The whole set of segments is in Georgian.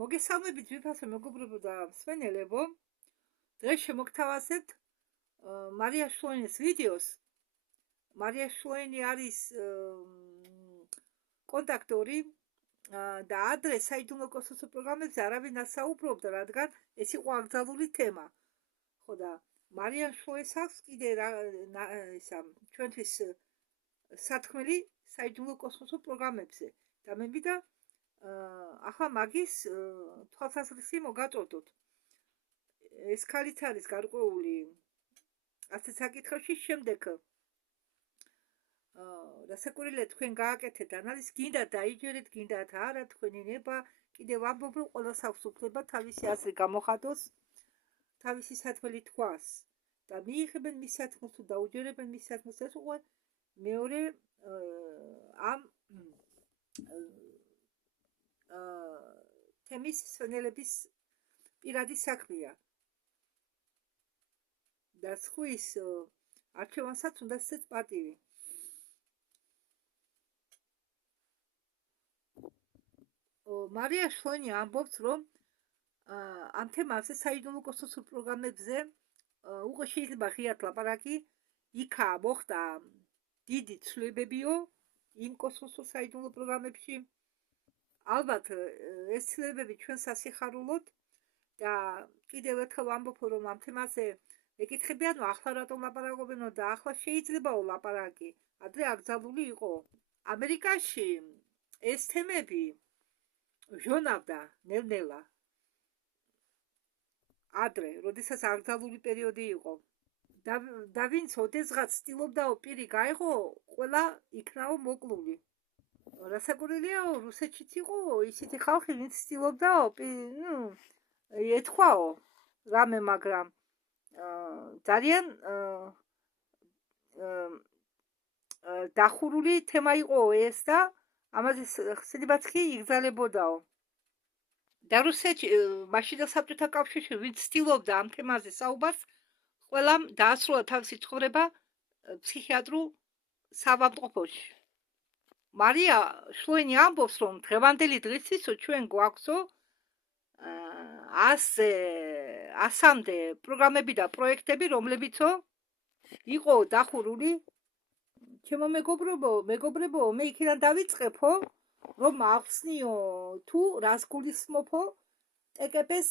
მოგესალმებით ვიფასო მეგობრებო და მსმენელებო. დღეს შემოგთავაზებთ მარია შლოინის ვიდეოს. მარია შლოინი არის კონტაქტორი და ადრე საიდუმლო კოსმოსურ პროგრამებზე არავინ არ საუბრობდა, რადგან ეს იყო აკრძალული თემა. ხო და მარია შლოინს აქვს კიდე ჩვენთვის სათქმელი საიდუმლო კოსმოსურ პროგრამებზე და მე მინდა ახლა მაგის თვალსაზრისი მოგაწოდოთ. ეს ქალიც არის გარკვეული ასეთ საკითხებში. შემდეგ რასაკვირველია თქვენ გააკეთეთ ანალიზი, გინდა დაიჯერეთ, გინდათ არა, თქვენი ნება. კიდევ ვამბობ, რომ ყველას აქვს უფლება თავისი აზრი გამოხატოს, თავისი სათქმელი თქვას და მიიღებენ მის სათქმელს თუ დაუჯერებენ მის სათქმელს. ეს უკვე მეორე ამ თემის მსმენელების პირადი საქმეა და სხვის არჩევანსაც უნდა ესეც პატივი. მარია შლოინი ამბობს, რომ ამ თემაზე საიდუმლო კოსმოსურ პროგრამებზე უკვე შეიძლება ღიად ლაპარაკი. იქა მოხდა დიდი ცვლილებებიო იმ კოსმოსურ საიდუმლო პროგრამებში. ალბათ ეს ცვლილებები ჩვენ სასიხარულოდ და კიდევ ერთხელ ვამბობ, რომ ამ თემაზე ეკითხებიან, ახლა რატომ ლაპარაკობენო და ახლა შეიძლებაო ლაპარაკი. ადრე აკრძალული იყო. ამერიკაში ეს თემები ჟონავდა ნელ-ნელა. ადრე, როდესაც აკრძალული პერიოდი იყო. და ვინც ოდესღაც ცდილობდაო პირი გაეღო, ყველა იქნაო მოკლული. რასაკვირველია, რუსეთშიც იყო ისეთი ხალხი, ვინც ცდილობდაო ეთქვაო რამე, მაგრამ ძალიან დახურული თემა იყო ეს და ამაზე ხსნებაც კი იგზალებოდაო. და რუსეთში მაშინდელ საბჭოთა კავშირში ვინც ცდილობდა ამ თემაზე საუბარს, ყველამ დაასრულა თავისი ცხოვრება ფსიქიატრულ საავადმყოფოში. მარია შლოინი ამბობს, რომ დღევანდელი დღისთვისო ჩვენ გვაქვსო 100-მდე პროგრამები და პროექტები, რომლებიცო იყო დახურული. ჩემო მეგობრებო, მე იქიდან დავიწყებო, რომ ახსნიო თუ რას გულისხმობო ტკპ-ს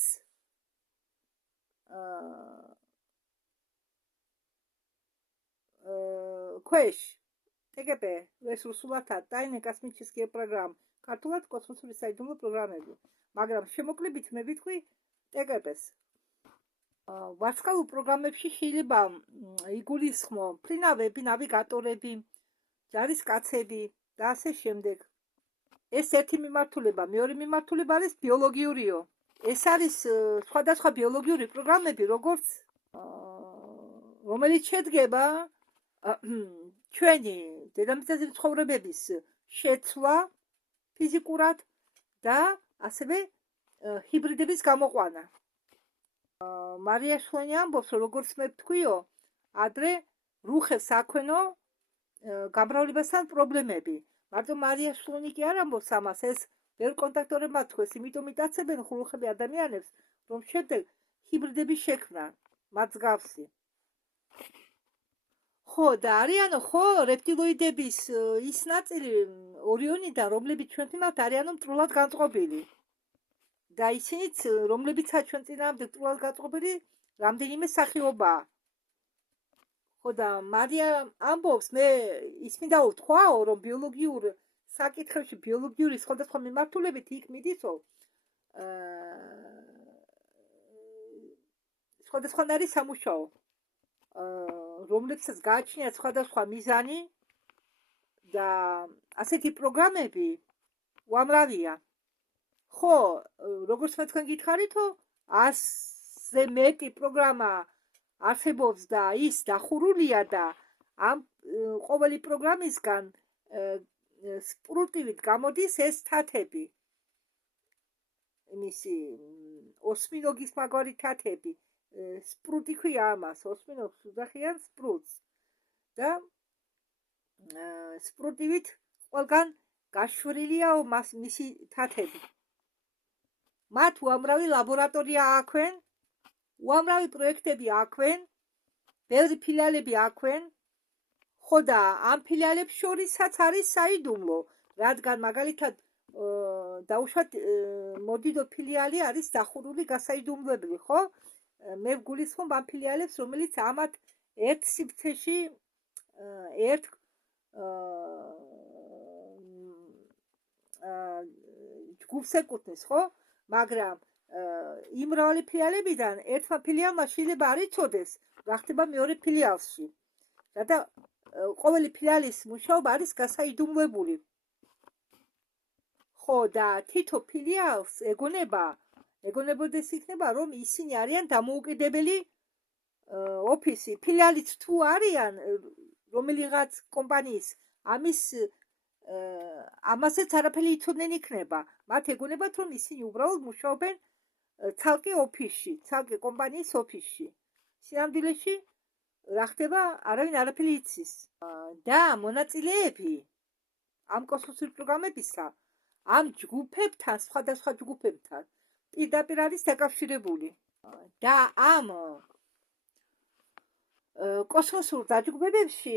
ქვეშ. ტკპ ეს რუსულადაა ტაინა კოსმические პროგრამები, ქართულად კოსმოსური საიდუმლო პროგრამები, მაგრამ შემოკლებით მე ვიტყვი ტკპ-ს. ვარსკვლავურ პროგრამებში შეიძლება იგულისხმო ფრინავები, ნავიგატორები, ჯარისკაცები და ასე შემდეგ. ეს ერთი მიმართულება. მეორე მიმართულება არის ბიოლოგიურიო. ეს არის სხვადასხვა ბიოლოგიური პროგრამები, რომელიც შედგება ჩვენი დედამიწაზე მცხოვრებების შეცვლა ფიზიკურად და ასევე ჰიბრიდების გამოყვანა. მარია შლოინი ამბობს, რომ როგორც მე ვთქვიო, ადრე რუხებს აქვენო გამრავლებასთან პრობლემები. მარტო მარია შლოინი კი არ ამბობს ამას, ეს ბევრ კონტაქტორებმა თქვეს, იმიტომ იტაცებენ რუხები ადამიანებს, რომ შემდეგ ჰიბრიდების შექმნა მათ მსგავსი. ხო, და არიანო ხო რეპტილოიდების ის ნაწილი ორიონიდან, რომლებიც ჩვენ მიმართ არიანო მტრულად განწყობილი. და ისინიც, რომლებიცაც ჩვენ წინააღმდეგ მტრულად განწყობილი, რამდენიმე სახეობაა. ხო და მარია ამბობს, მე ის მინდა ვთქვაო, რომ ბიოლოგიურ საკითხებში, ბიოლოგიური სხვადასხვა მიმართულებით იქ მიდისო სხვადასხვანაირი სამუშაო, რომლებსაც გააჩნიათ სხვადასხვა მიზანი და ასეთი პროგრამები უამრავია. ხო, როგორც მე თქვენ გითხარითო, 100-ზე მეტი პროგრამა არსებობს და ის დახურულია და ამ ყოველი პროგრამისგან სპრუტივით გამოდის ეს თათები. იმისი ოსმინოგის მაგვარი თათები. სპრუტი ქვია ამას, ოსმინოგს უძახიან სპრუტს. და სპრუტივით ყველგან გაშვერილია მისი თათები. მათ უამრავი ლაბორატორია აქვენ, უამრავი პროექტები აქვენ, ბევრი ფილიალები აქვენ. ხო და ამ ფილიალებს შორისაც არის საიდუმლო, რადგან მაგალითად დაუშვათ მოდიდო ფილიალი არის დახურული გასაიდუმლოებული, ხო? მე ვგულისხმობ ამ ფილიალებს, რომელიც ამათ ერთ სივრცეში ერთ ჯგუფს ეკუთვნის, ხო? მაგრამ იმ მრავალი ფილიალებიდან ერთმა ფილიალმა შეიძლება არ იცოდეს, რა ხდება მეორე ფილიალში. რათა ყოველი ფილიალის მუშაობა არის გასაიდუმლოებული. ხო და თითო ფილიალს ეგონებოდეს იქნება, რომ ისინი არიან დამოუკიდებელი ოფისი. ფილიალიც თუ არიან რომელიღაც კომპანიის, ამასაც არაფერი იცოდნენ იქნება. მათ ეგონებათ, რომ ისინი უბრალოდ მუშაობენ ცალკე ოფისში, ცალკე კომპანიის ოფისში. სინამდვილეში რა ხდება, არავინ არაფერი იცის. და მონაწილეები ამ კოსმოსური პროგრამებისა ამ ჯგუფებთან, სხვადასხვა ჯგუფებთან პირდაპირ არის დაკავშირებული. და ამ კოსმოსურ დაჯგუფებებში,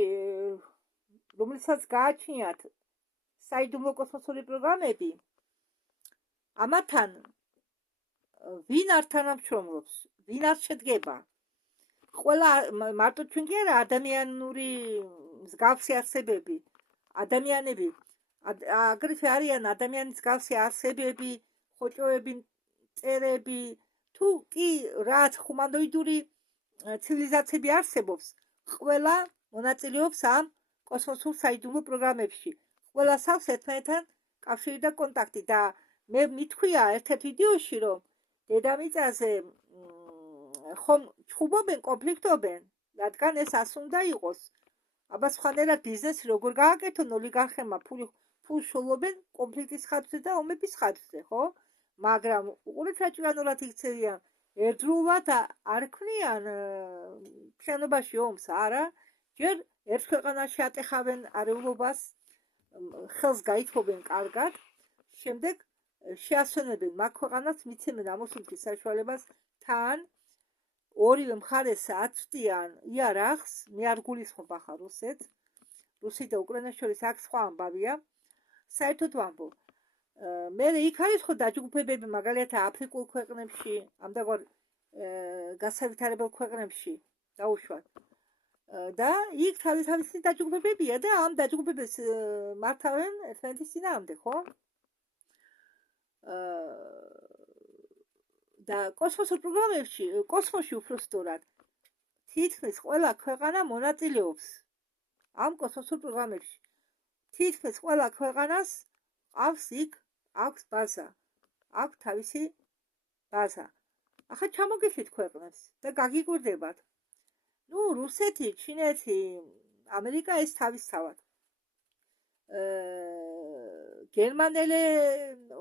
რომელსაც გააჩნიათ საიდუმლო კოსმოსური პროგრამები, ამათთან ვინ არ თანამშრომლობს, ვინ არ შედგება. ყველა მარტო ჩვენ კი არა, ადამიანური მსგავსი არსებები, ადამიანები, აგრეთვე არიან ადამიანის მსგავსი არსებები, ხოჭოები, მწერები, თუ კი რაც ჰუმანოიდური ცივილიზაციები არსებობს, ყველა მონაწილეობს ამ კოსმოსურ საიდუმლო პროგრამებში. ყველას აქვს ერთმანეთთან კავშირი და კონტაქტი და მე მithქვია ერთ-ერთ ვიდეოში, რომ დედამიწაზე ხომ ჩხუბობენ, კონფლიქტობენ, რადგან ეს ასე უნდა იყოს. აბა სხვანაირად ბიზნესი როგორ გააკეთონ ოლიგარხებმა, ფულს შოლობენ კონფლიქტის ხარჯზე და ომების ხარჯზე, ხო? მაგრამ უყურეთ რა ჭკვიანურად იქცევიან, ერთდროულად არ ქმნიან შენობაში ომს, არა, ჯერ ერთ ქვეყანაში ატეხავენ არეულობას, ხელს გაითხოვენ კარგად, შემდეგ შეასვენებენ მაგ ქვეყანას, მიცემენ ამოსულთის საშუალებას თან ორივე მხარეს აწვდიან იარაღს. მე არ გულისხმობ ახლა რუსეთს, რუსი და უკრაინას შორის აქ სხვა ამბავია. საერთოდ ვამბობ, მე იქ არის ხო დაჯგუფებები, მაგალითად აფრიკულ ქვეყნებში, ამდაღარ გასავითარებელ ქვეყნებში დაუშვათ. და იქ თავისი დაჯგუფებებია და ამ დაჯგუფებებს მართავენ ერთმანეთის წინააღმდეგ, ხო? და კოსმოსურ პროგრამებში, კოსმოსში უფრო სწორად, თითქმის ყველა ქვეყანა მონაწილეობს ამ კოსმოსურ პროგრამებში. თითქმის ყველა ქვეყანას აქვს იქ, აქვს ბაზა, აქვს თავისი ბაზა. ახლა ჩამოგეშლით ქვეყნებს და გაგიკვირდებათ. რუსეთი, ჩინეთი, ამერიკა ეს თავისთავად. გერმანელი,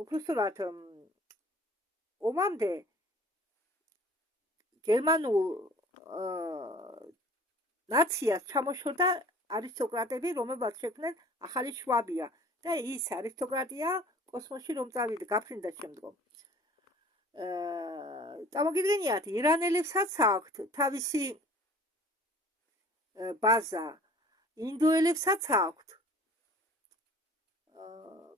უფრო სწორად, ომამდე გერმანულ ნაციას ჩამოშორდა არისტოკრატები, რომელსაც შექმნენ ახალი შვაბია და ის არისტოკრატია კოსმოსში რომ წავიდა, გაფრინდა შემდგომ. წარმოგიდგენიათ, ირანელებსაც აქვთ თავისი ბაზა, ინდოელებსაც აქვთ,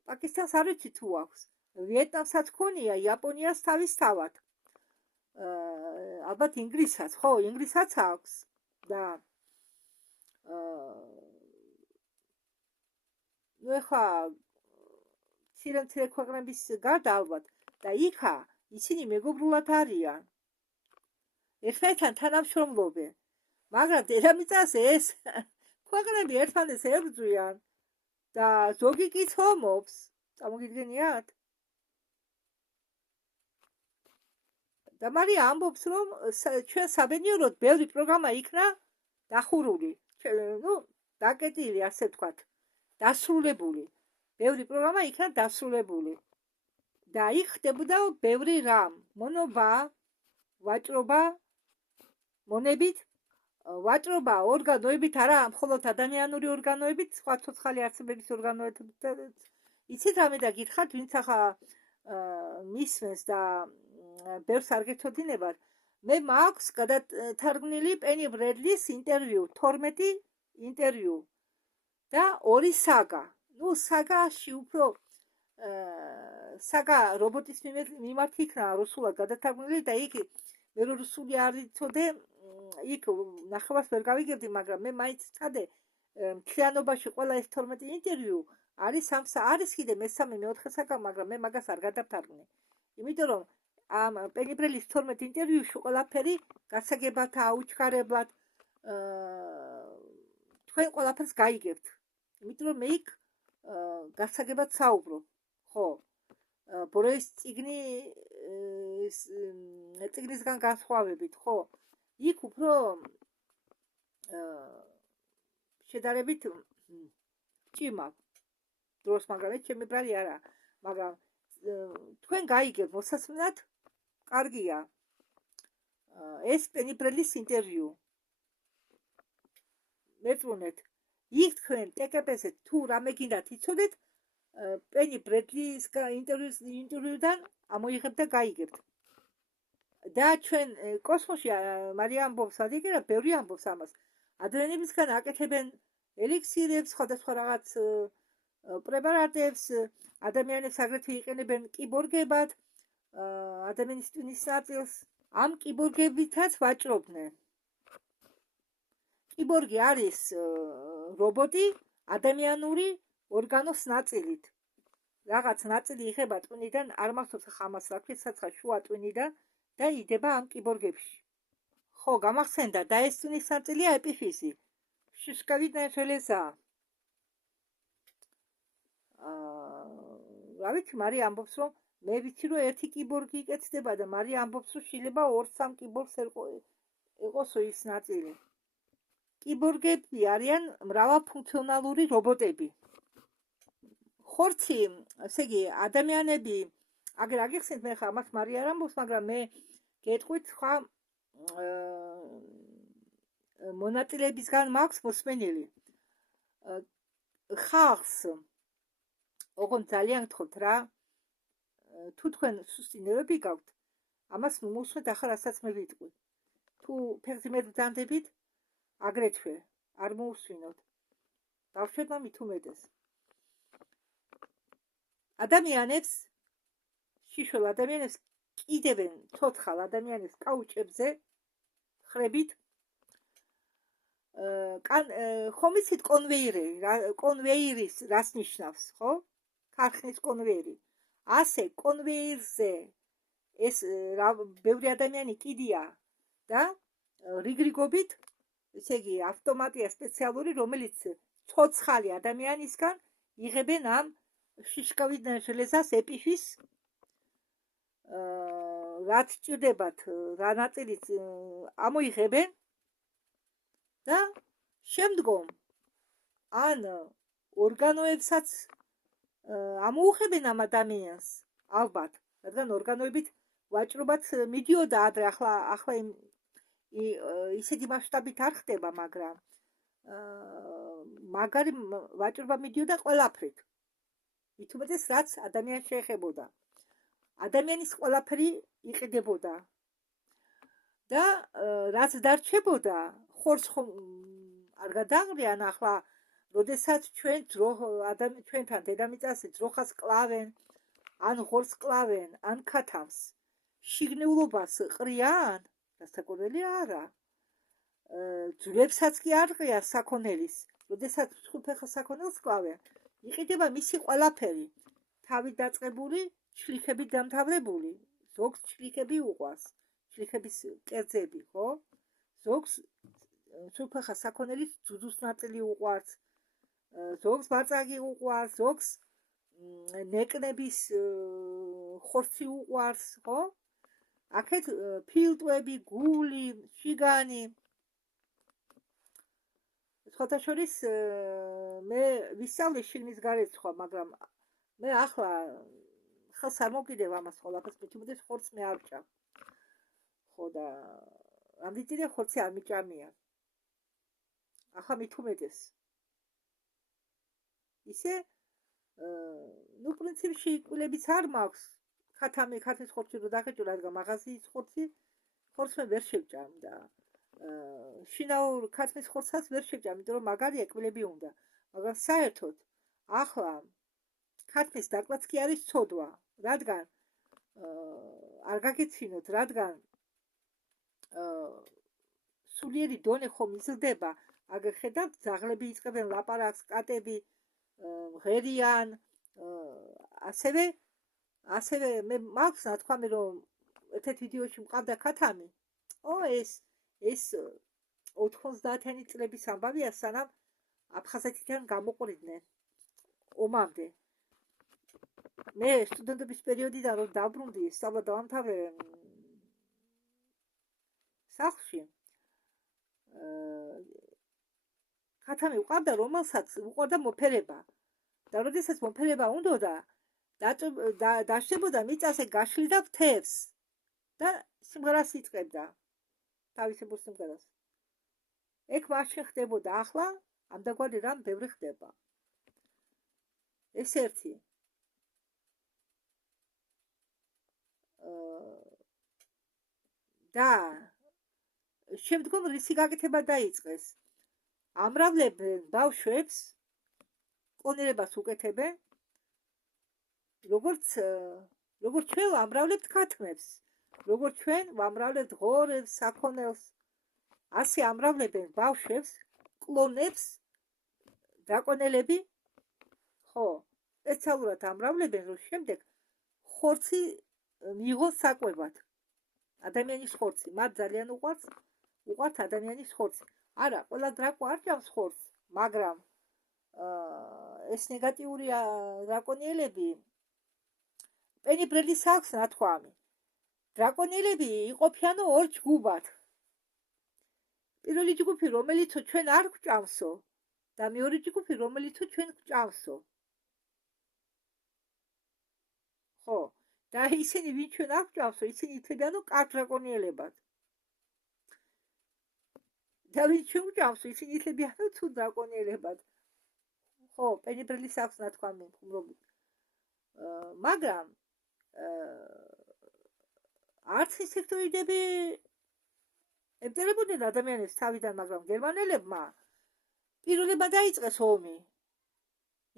პაკისტანს არ ვიცი თუ აქვს, ვიეტნამსაც ქონია, იაპონიას თავისთავად, ალბათ ინგლისსაც, ხო, ინგლისსაც აქვს და ეხლა მცირე ქვეყნების გარდა ალბათ და იქა ისინი მეგობრულად არიან, ერთმანეთთან თანამშრომლობენ, მაგრამ დედამიწაზე ეს ქვეყნები ერთმანეთს ებრძვიან და ზოგი კი ცომობს, წარმოგიდგენიათ? და მარია ამბობს, რომ ჩვენ საბედნიეროდ ბევრი პროგრამა იქნა დახურული, დაკეტილი, ასე ვთქვათ, დასრულებული. ბევრი პროგრამა იქნა დასრულებული. და იქ ხდებოდა ბევრი რამ, მონობა, ვაჭრობა, მონებით, ვაჭრობა ორგანოებით, არა მხოლოდ ადამიანური ორგანოებით, სხვა ცოცხალი არსებების ორგანოებით. იცით რამე და გითხართ, ვინც ახლა მისმენს და ბევრს არ გეცოდინებათ. მე მაქვს გადათარგმნილი პენი ბრედლის ინტერვიუ, 12 ინტერვიუ და 2 საგა. ნუ საგაში უფრო საგა რობოტის მიმართ იქნა რუსულად გადათარგმნილი და იქ მე რუსული არ იცოდე, იქ ნახევარს ვერ გავიგებდი, მაგრამ მე მაინც ვცადე მთლიანობაში ყველა ეს 12 ინტერვიუ არის კიდე მესამე მეოთხე საგა, მაგრამ მე მაგას არ გადავთარგმნე. იმიტომ რომ ამ პენი ბრედლის 12 ინტერვიუში ყველაფერი გასაგებად, აუჩქარებლად თქვენ ყველაფერს გაიგებთ. იმიტომ რომ მე იქ გასაგებად საუბრობ. ხო, ბოროის წიგნისგან განსხვავებით, ხო, იქ უფრო შედარებით ჭიმავ დროს, მაგრამ ეს ჩემი ბრალი არა, მაგრამ თქვენ გაიგებთ მოსასმენად კარგია ეს პენი ბრედლის ინტერვიუ. მეწუნეთ, იქ თქვენ ტკპ-ზე თუ რამე გინდათ იცოდეთ, პენი ბრედლის ინტერვიუდან ამოიღებთ და გაიგებთ. და ჩვენ კოსმოსში მარია ამბობს, ადიგერა ბევრი ამბობს ამას. ადამიანებისგან აკეთებენ ელიქსირებს, სხვადასხვა რაღაც პრეპარატებს, ადამიანებს აგრეთვე იყენებენ კიბორგებად, ადამიანის ტვინის ნაწილს. ამ კიბორგებითაც ვაჭრობდნენ. კიბორგი არის რობოტი ადამიანური ორგანოს ნაწილით. რაღაც ნაწილი იღება ტვინიდან, არ მახსოვს ახლა ამას რა ქვია, საცხა შუა ტვინიდან და იდება ამ კიბორგებში. ხო, გამახსენდა და ეს ტვინის ნაწილია ეპიფიზი. შიშკავიდან ჟელეზა. რა ვიცი, მარია ამბობს, რომ მე ვიცი, რომ ერთი კიბორგი იკეთდება და მარია ამბობს, რომ შეიძლება 2-3 კიბორგს იყოს ის ნაწილი. კიბორგები არიან მრავალფუნქციონალური რობოტები. ხორცი, ესე იგი, ადამიანები, აგერ აგიხსენთ, მე ხა ამას მარია არ ამბობს, მაგრამ მე გეტყვით ხა მონაწილეებისგან მაქვს მოსმენილი. ხალხს ოღონდ ძალიან გთხოვთ რა, თუ თქვენ სუსტი ნერვები გაქვთ, ამას მოусვეთ ახლა რასაც მე ვიტყვი. თუ ფეხზე მეტ ვდანდებით, აგრეთვე არ მოусვინოთ. დავშვება მით უმეტეს. ადამიანებს, შიშველა ადამიანებს კიდევენ ცოცხალ ადამიანებს კაუჩებზე ხრებით. ხომ იცით კონვეირის რას ნიშნავს, ხო? ქარხნის კონვეირი. ასე კონვეირზე ეს ბევრი ადამიანი კიდია და რიგრიგობით, ესე იგი, ავტომატია სპეციალური, რომელიც ცოცხალი ადამიანისგან იღებენ ამ შიშკავიდან ჟელეზას ეპიფის, რაც ჭირდებათ, რა ნაწილიც ამოიღებენ და შემდგომ ან ორგანოებსაც ამოუხებენ ამ ადამიანს, ალბათ, რადგან ორგანოებით ვაჭრობაც მიდიოდა ადრე, ახლა ისეთი მასშტაბით არ ხდება, მაგრამ მაგარი ვაჭრობა მიდიოდა ყველაფრით. მით უმეტეს, რაც ადამიანს შეეხებოდა. ადამიანის ყველაფერი იყიდებოდა. და რაც დარჩებოდა, ხორცს არ გადააღრიან ახლა, როდესაც ჩვენთან დედამიწაზე ძროხას კლავენ, ან ღორს კლავენ, ან ქათამს, შიგნეულობას ყრიან, გასაკურველი არა. ძვლებსაც კი არ ყრიან საქონელის, როდესაც ცხუფეხა საქონელს კლავენ, იყიდება მისი ყველაფერი, თავით დაწყებული, შლიქებით დამთავრებული, ზოგს შლიქები უყვარს, შლიქების კერძები, ხო? ზოგს ცხუფეხა საქონელის ძუძუს ნაწილი უყვარს, ზოგს ბაწაგი უყვარს, ზოგს ნეკნების ხორცი უყვარს, ხო? აქეთ ფილტვები, გული, შიგანი. სხვათა შორის მე ვისწავლე შიგნის გარეცხვა, მაგრამ მე ახლა ხელს არ მოგიდევ ამას ყველაფერს, მით უმეტეს ხორცს მე არ ვჭამ. ხო, და ამდიდრია ხორცი არ მიჭამია. ახლა მით უმეტეს. ისე, ნუ პრინციპში კვილებიც არ მაქვს, ქათმის ხორცი რო დაგეჭირა, რადგან მაღაზიის ხორცს მე ვერ შევჭამ და შინაურ ქათმის ხორცსაც ვერ შევჭამ, იმიტომ რომ მაგარია, კბილები უნდა. მაგრამ საერთოდ ახლა ქათმის დაკლაც კი არის ცოდვა, რადგან არ გაგეცინოთ, რადგან სულიერი დონე ხომ იზრდება, აგერ ხედავთ, ძაღლები იწყებენ ლაპარაკს, კატები ღერიან, ასევე მე მაქვს ნათქვამი, რომ ერთ ვიდეოში მყავდა ქათამი. ეს 90-იანი წლების ამბავია, სანამ აფხაზეთიდან გამოყვნენ ომამდე. მე სტუდენტობის პერიოდიდან რომ დაბრუნდი, სწავლა დავამთავრე სახლში. ქათამი ვყავდა, რომელსაც უყვარდა მოფერება. და როდესაც მოფერება უნდოდა, დაშვებოდა მიწაზე გაშლიდა ფრთებს და სიმღერას იწყებდა. თავისებურ სიმღერას. ეგ მაშინ ხდებოდა, ახლა ამდაგვარი რამ ბევრი ხდება. ეს ერთი. და შემდგომ რისი გაკეთება დაიწყეს. ამრავლებენ ბავშვებს, კლონირებას უკეთებენ, როგორც ჩვენ ვამრავლებთ ქათმებს, როგორც ჩვენ ვამრავლებთ ღორებს, საქონელს, ასე ამრავლებენ ბავშვებს, კლონებს, დრაკონელები, ხო, სპეციალურად ამრავლებენ, რომ შემდეგ ხორცი მიიღოს საკვებად. ადამიანის ხორცი, მათ ძალიან უყვართ ადამიანის ხორცი. არა, ყველა დრაკო არ ჭამს ხორცს, მაგრამ ეს ნეგატიური დრაკონიელები პენიბრელის აქვს ნათქვამი. დრაკონიელები იყოფიან ორ ჯგუფად. პირველი ჯგუფი, რომელიც ჩვენ არ გვჭამსო და მეორე ჯგუფი, რომელიც ჩვენ გვჭამსო. ხო, და ისინი ვინ ჩვენ არ გვჭამსო, ისინი ითვლებიან კარგ დრაკონიელებად. და ვინ ჩვენ გვჭამსო, ისინი ითვლებიან ცუდ დრაკონიელებად. ხო, პენიბრელის აქვს ნათქვამი ხუმრობით. მაგრამ არც ინსექტოიდები ებრძოლებოდნენ ადამიანებს თავიდან, მაგრამ გერმანელებმა პირველებმა დაიწყეს ომი.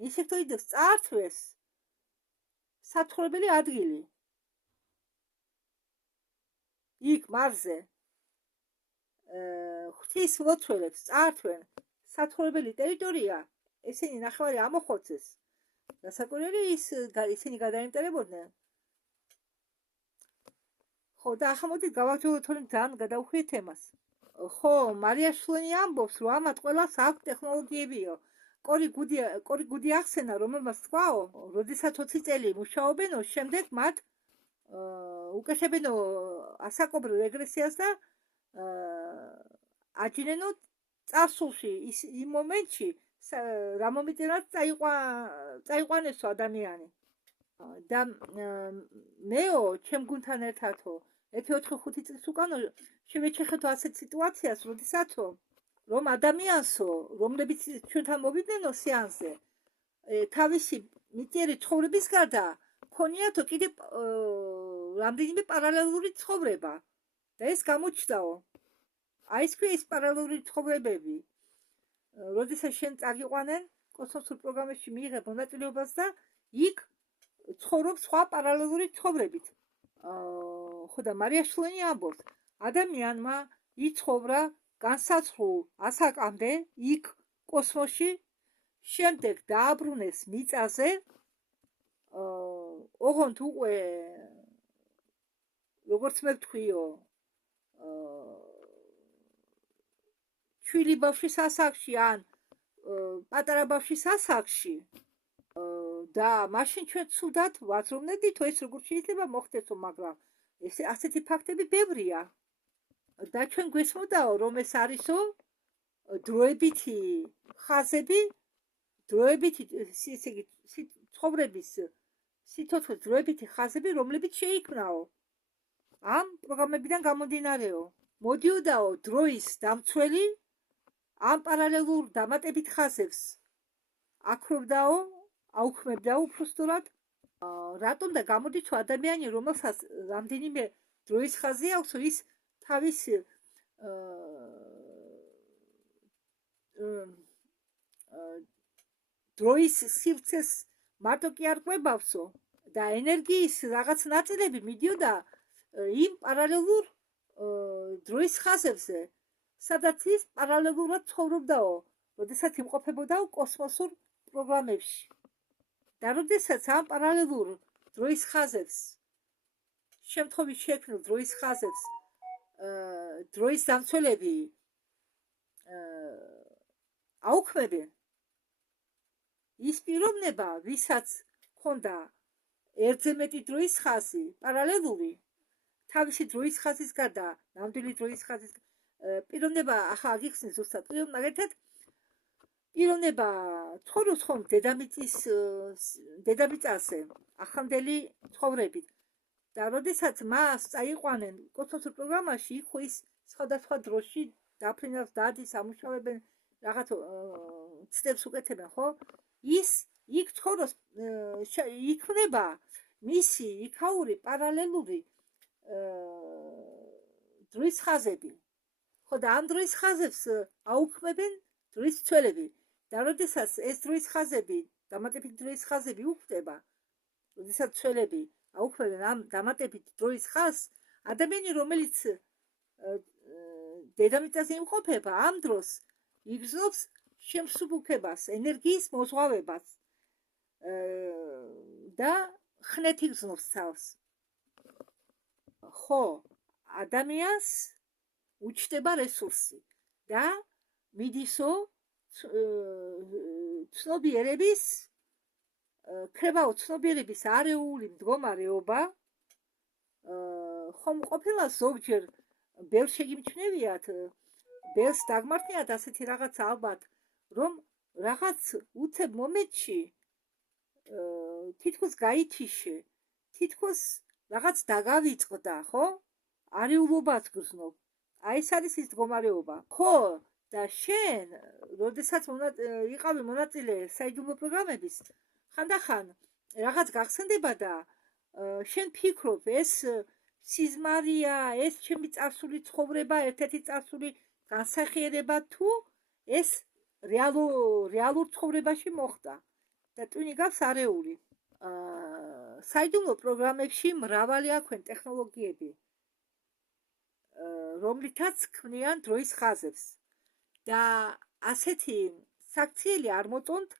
ინსექტოიდებს წაართვეს საცხოვრებელი ადგილი. იქ მარზე ღვთის ლოცველებს წაართვენ საცხოვრებელი ტერიტორია, ესენი ნახევარი ამოხოცეს. გასაკვირველი ისინი გადაემტერებოდნენ. ხო, და ახლა მოდით გავაგზავნოთ თორემ ძალიან გადავხვიეთ თემას. ხო, მარია შლონი ამბობს, რომ ამათ ყველას აქვს ტექნოლოგიებიო. კორი გუდი ახსენა, რომელმაც თქვაო, როდესაც 20 წელი მუშაობენო, შემდეგ მათ უკეთებენო ასაკობრივ რეგრესიას და აჯინენო წარსულში იმ მომენტში, რა მომენტიდან წაიყვანესო ადამიანი. და მეო ჩემ გუნდთან ერთადო 1-4-5 წლის უკანო შევეჩეხეთო ასეთ სიტუაციას, როდესაცო რომ ადამიანსო, რომლებიც ჩვენთან მოვიდნენ სეანსზე, თავისი მიწიერი ცხოვრების გარდა ქონიათო კიდე რამდენიმე პარალელური ცხოვრება და ეს გამოჩნდაო. აი ეს ქვია ის პარალელური ცხოვრებები. როდესაც შენ წაგიყვანენ კოსმოსურ პროგრამებში მიიღებ მონაწილეობას და იქ ცხოვრობს სხვა პარალელური ცხოვრებით. ხო, და მარია შლონი ამბობს, ადამიანმა იცხოვრა განსაცვლელ ასაკამდე იქ კოსმოსში, შემდეგ დააბრუნეს მიწაზე, ოღონდ უკვე როგორც მე ვთქვიო, ჩვილი ბავშვის ასაკში ან პატარა ბავშვის ასაკში და მაშინ ჩვენ ცუდად ვაზროვნებდით, ეს როგორ შეიძლება მოხდესო, მაგრამ ეს ასეთი ფაქტები ბევრია. და ჩვენ გვესმოდაო, რომ ეს არისო დროებითი ხაზები, დროებითი ცხოვრების სიცოცხლის დროებითი ხაზები, რომლებიც შეიქმნაო ამ პროგრამებიდან გამომდინარეო. მოდიოდაო დროის დამცველი ამ პარალელურ დამატებით ხაზებს აქრობდაო, აუქმებდაო უფრო სწორად რატომ და გამოდის თუ ადამიანი რომელსაც რამდენიმე დროის ხაზი აქვს ის თავის დროის სივრცეს მარტო კი არ ყვებავსო და ენერგიის რაღაც ნაწილები მიდიოდა იმ პარალელურ დროის ხაზებზე სადაც ის პარალელურად ცხოვრობდაო როდესაც იმყოფებოდა კოსმოსურ პროგრამებში და როდესაც ამ პარალელურ დროის ხაზებს შემთხვევით შექმნილ დროის ხაზებს დროის დამცველები აუქმებენ ის პიროვნება ვისაც ქონდა ერთზე მეტი დროის ხაზი პარალელური თავისი დროის ხაზის გარდა ნამდვილი დროის ხაზის პიროვნება ახლა აგიხსნით ზუსტად მაგალითად პიროვნება ცხოვრობს ხომ დედამიწაზე ახლანდელი ცხოვრებით და როდესაც მას წაიყვანენ კოსმოსურ პროგრამაში იქ ის სხვადასხვა დროში დაფრინავს დადის ამუშავებენ რაღაც ცდებს უკეთებენ ხო ის იქ ცხოვრობს იქნება მისი იქაური პარალელური დროის ხაზები ხო და ამ დროის ხაზებს აუქმებენ დროის ცველები და როდესაც ეს დროის ხაზები დამატებით დროის ხაზები უქმდება როდესაც ცველები აუქმებენ ამ დამატებით დროის ხაზს ადამიანი რომელიც დედამიწაზე იმყოფება ამ დროს იგრძნობს შემსუბუქებას ენერგიის მოზღვავებას და ხნით იგრძნობს თავს ხო ადამიანს უჩნდება რესურსი და მიდისო ცნობიერების ქრებაო ცნობიერების არეული მდგომარეობა ხომ ყოფილა ზოგჯერ ბევრ შეგიმჩნევიათ ბევრს დაგმართიათ ასეთი რაღაც ალბათ რომ რაღაც უცებ მომენტში თითქოს გაითიშე თითქოს რაღაც დაგავიწყდა ხო არეულობაც გრძნობ აი ეს არის ის მდგომარეობა ხო და შენ როდესაც იყავი მონაწილე საიდუმლო პროგრამების ხანდახან რაღაც გახსენდება და შენ ფიქრობ ეს სიზმარია ეს ჩემი წარსული ცხოვრება ერთ-ერთი წარსული განსახიერება თუ ეს რეალურ ცხოვრებაში მოხდა და ტვინი გავს არეული საიდუმლო პროგრამებში მრავალი აქვენ ტექნოლოგიები რომლითაც ქმნიან დროის ხაზებს და ასეთი საქციელი არ მოწონთ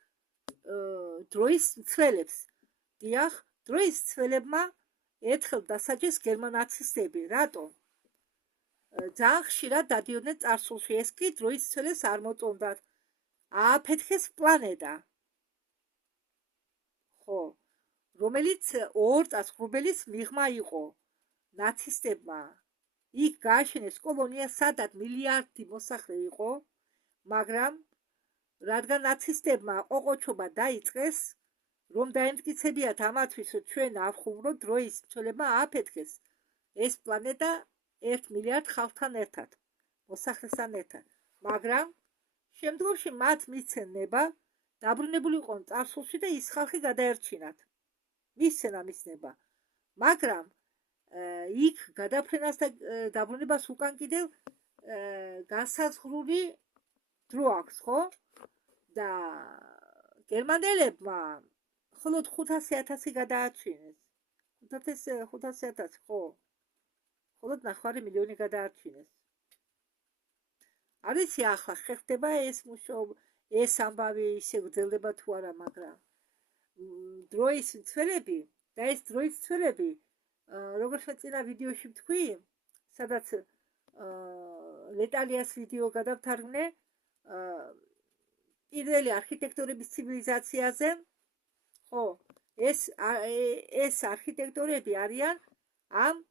დროის მცველებს დიახ დროის მცველებმა ერთხელ დასაჯეს გერმანაცისტები რატომ ძალიან ხშირად დადიოდნენ წარსულში ეს კი დროის მცველებს არ მოწონდათ ააფეთქეს პლანეტა ხო რომელიც ორ წას ღრუბელის მიღმა იყო ნაცისტებმა იქ გააშენეს კოლონია სადაც მილიარდი მოსახლე იყო მაგრამ რადგან ნაცისტებმა ყოყოჩობა დაიწყეს რომ დაემტკიცებიათ ამათთვის რომ ჩვენ არ ხუმრობთ დროის მცველებმა ააფეთქეს ეს პლანეტა 1 მილიარდ ხალხთან ერთად მოსახლესთან ერთად მაგრამ შემდგომში მათ მისცემა დაბრუნებულიყვნენ წარსულში და ის ხალხი გადაერჩინათ მისცემა მისცემა მაგრამ იქ გადაფრენას და დაბრუნებას უკან კიდევ განსაზღვრული დრო აქვს ხო და გერმანელებმა მხოლოდ 500,000 გადაარჩინეს 500,000 ხო მხოლოდ 9 მილიონი გადაარჩინეს არ იცი ახლა ხერხდება ეს მუშაობა ეს ამბავი ისე გრძელდება თუ არა მაგრამ დროის მცველები და ეს დროის მცველები როგორც მე წინა ვიდეოში ვთქვი სადაც ლეტალიას ვიდეო გადავთარგმნე პირველი არქიტექტორების ცივილიზაციაზე ხო ეს არქიტექტორები არიან ამ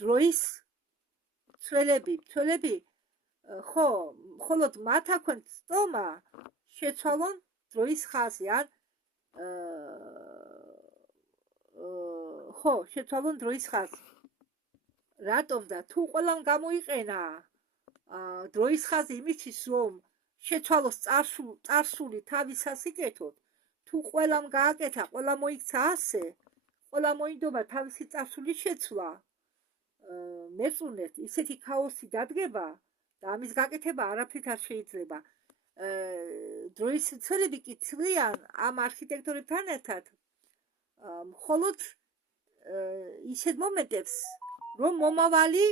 დროის მცველები ხო მხოლოდ მათ აქვენ ცდომა შეცვალონ დროის ხაზი ან ხო შეცვალონ დროის ხაზი რატომ და თუ ყველამ გამოიყენა დროის ხაზი იმისთვის რომ შეცვალოს წარსული თავის სასიკეთოდ თუ ყველამ გააკეთა, ყველა მოიქცა ასე, ყველა მოინდომა თავისი წარსულის შეცვლა, მეწუნეთ ისეთი ქაოსი დადგება და ამის გაკეთება არაფრით არ შეიძლება. დროის მცველები კი ცვლიან ამ არქიტექტორებთან ერთად მხოლოდ ისეთ მომენტებს, რომ მომავალი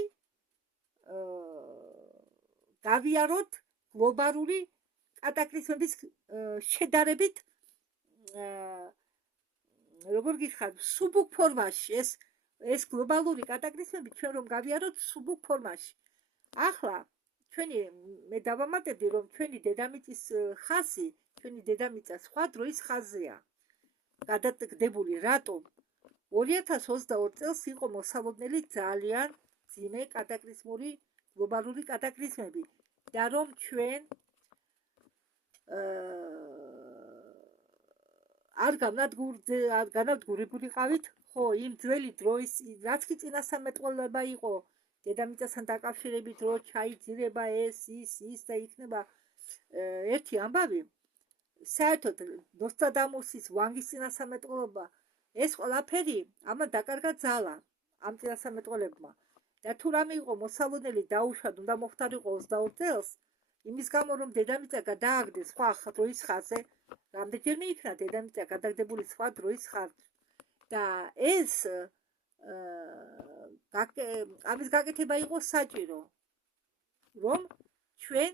გავიაროთ გლობალური კატაკლიზმების შედარებით როგორ გიხართ, სუბუქ ფორმაში ეს გლობალური კატაკლიზმები ჩვენ რომ გავიაროთ სუბუქ ფორმაში. ახლა მე დავამატებდი, რომ ჩვენი დედამიწის ხაზი, ჩვენი დედამიწა სხვა დროის ხაზია. გადადგდებული, რატომ? 2022 წელს იყო მოსალოდნელი ძალიან ძიმე კატაკლიზმური გლობალური კატაკლიზმები და რომ ჩვენ არ განადგურებულიყავით, ხო, იმ ძველი დროის, რაც კი წინასამეტყველება იყო დედამიწასთან დაკავშირებით, რომ ჩაიძირება ის და იქნება ერთი ამბავი. საერთოდ ნოსტრადამუსის ვანგის წინასამეტყველება, ეს ყველაფერი ამან დაკარგა ძალა ამ წინასამეტყველებმა. და თუ რამე იყო მოსალოდნელი დაუშვად უნდა მოხდარიყო 22 წელს, იმის გამო რომ დედამიწა გადააგდეს სხვა დროის ხაზზე, რამდენჯერმე იქნა დედამიწა გადაგდებული სხვა დროის ხაზზე. და ეს ამის გაკეთება იყო საჭირო, რომ ჩვენ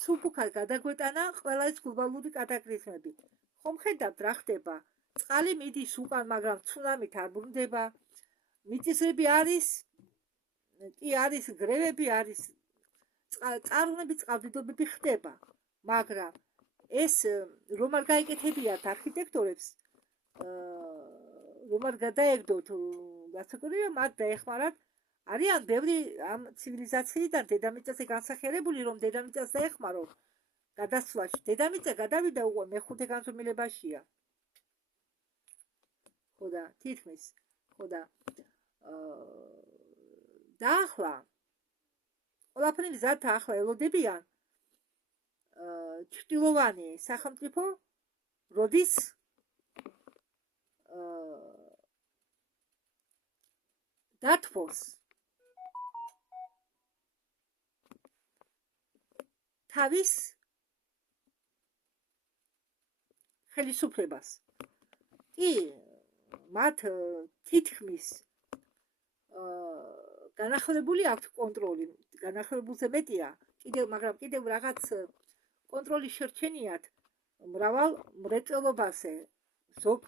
სუბუქად გადაგვეტანა ყველა ეს გლობალური კატაკლიზმები. ხომ ხედავთ რა ხდება? წყალი მიდის უკან, მაგრამ ცუნამით არ ბრუნდება. მიწისძვრები არის, კი არის გრევები, არის წარღვნები, წყალდიდობები ხდება, მაგრამ ეს რომ არ გაიკეთებიათ არქიტექტორებს, რომ არ გადაეგდოთ, გასაგებია მათ დაეხმარათ, არიან ბევრი ამ ცივილიზაციიდან დედამიწაზე განსახიერებული, რომ დედამიწას დაეხმაროთ გადასვლაში. დედამიწა გადავიდა უკვე მეხუთე განზომილებაშია. ხო და თითქმის, ხო და და ახლა ყველაფერი მზადთა, ახლა ელოდებიან ჩრდილოვანი სახელმწიფო როდის დათმობს თავის ხელისუფლებას. კი, მათ თითქმის განახლებული აქვს კონტროლი, განახლებულზე მეტია, მაგრამ კიდევ რაღაც კონტროლის შერჩენიათ მრავალ მრეწველობაზე, ზოგ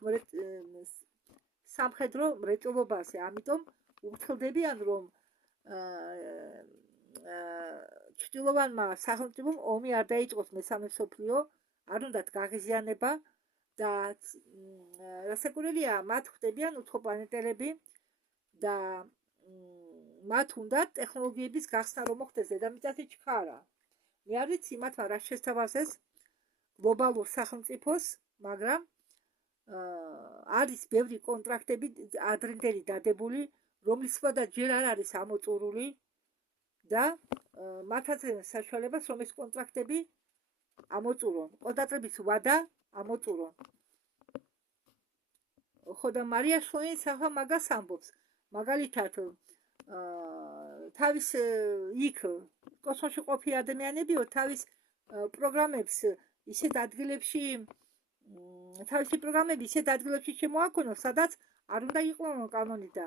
სამხედრო მრეწველობაზე. ამიტომ ურთულდებიან, რომ ჩრდილოვანმა სახელმწიფომ ომი არ დაიწყოს მესამე მსოფლიო, არ უნდათ გაღიზიანება და რასაკვირველია, მათ ხვდებიან უცხოპლანეტელები და მათ უნდათ ტექნოლოგიების გახსნა, რომ მოხდეს დედამიწაზე ჩქარა. მე არ ვიცი მათმა რა შესთავაზეს გლობალურ სახელმწიფოს, მაგრამ არის ბევრი კონტრაქტები ადრინდელი დადებული, რომლის სხვა ჯერ არ არის ამოწურული და მათ აძლევენ საშუალებას, რომ ეს კონტრაქტები ამოწურონ, კონტრაქტების ვადა ამოწურონ. ხო და მარია შლოინიც ახლა მაგას ამბობს, მაგალითად თავის იქ კოსმოსში ყოფილი ადამიანებიო თავის პროგრამებს ისეთ ადგილებში თავისი პროგრამები ისეთ ადგილებში შემოაქვენო, სადაც არ უნდა იყვნენ კანონი და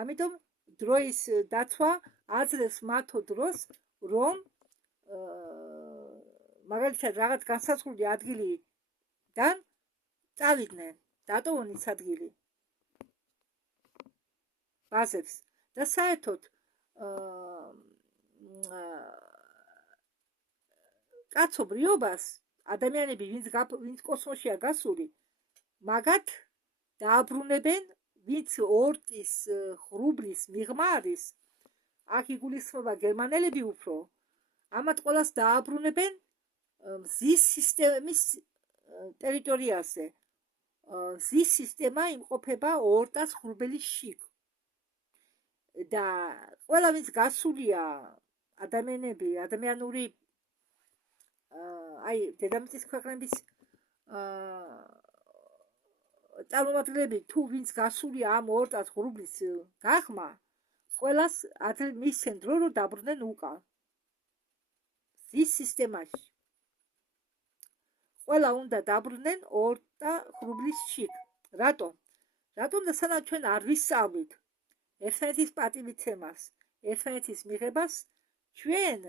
ამიტომ დროის დაცვა აძლევს მათო დროს, რომ მაგალითად რაღაც განსაზღვრული ადგილიდან წავიდნენ, დატოვონ ის ადგილი ბაზებს და საერთოდ კაცობრიობას ადამიანები, ვინც კოსმოსშია გასული, მაგათ დააბრუნებენ, ვინც ორტის ღრუბლის მიღმა არის, აქ იგულისხმება გერმანელები უფრო, ამათ ყველას დააბრუნებენ მზის სისტემის ტერიტორიაზე. მზის სისტემა იმყოფება ორტას ღრუბელის შიგ. და ყველა ვინც გასულია ადამიანები, ადამიანური აი დედამიწის ქვეყნების წარმომადგენლები თუ ვინც გასულია ამ 200 ღრუბლის გახმა, ყველას ადრე მისცენ დრო, რომ დაბრუნდნენ უკან ზის სისტემაში. ყველა უნდა დაბრუნდნენ 200 ღრუბლის შიგ. რატომ? რატომ და სანამ ჩვენ არ ვისწავლით ერთმანეთის პატივიცემას, ერთმანეთის მიღებას, ჩვენ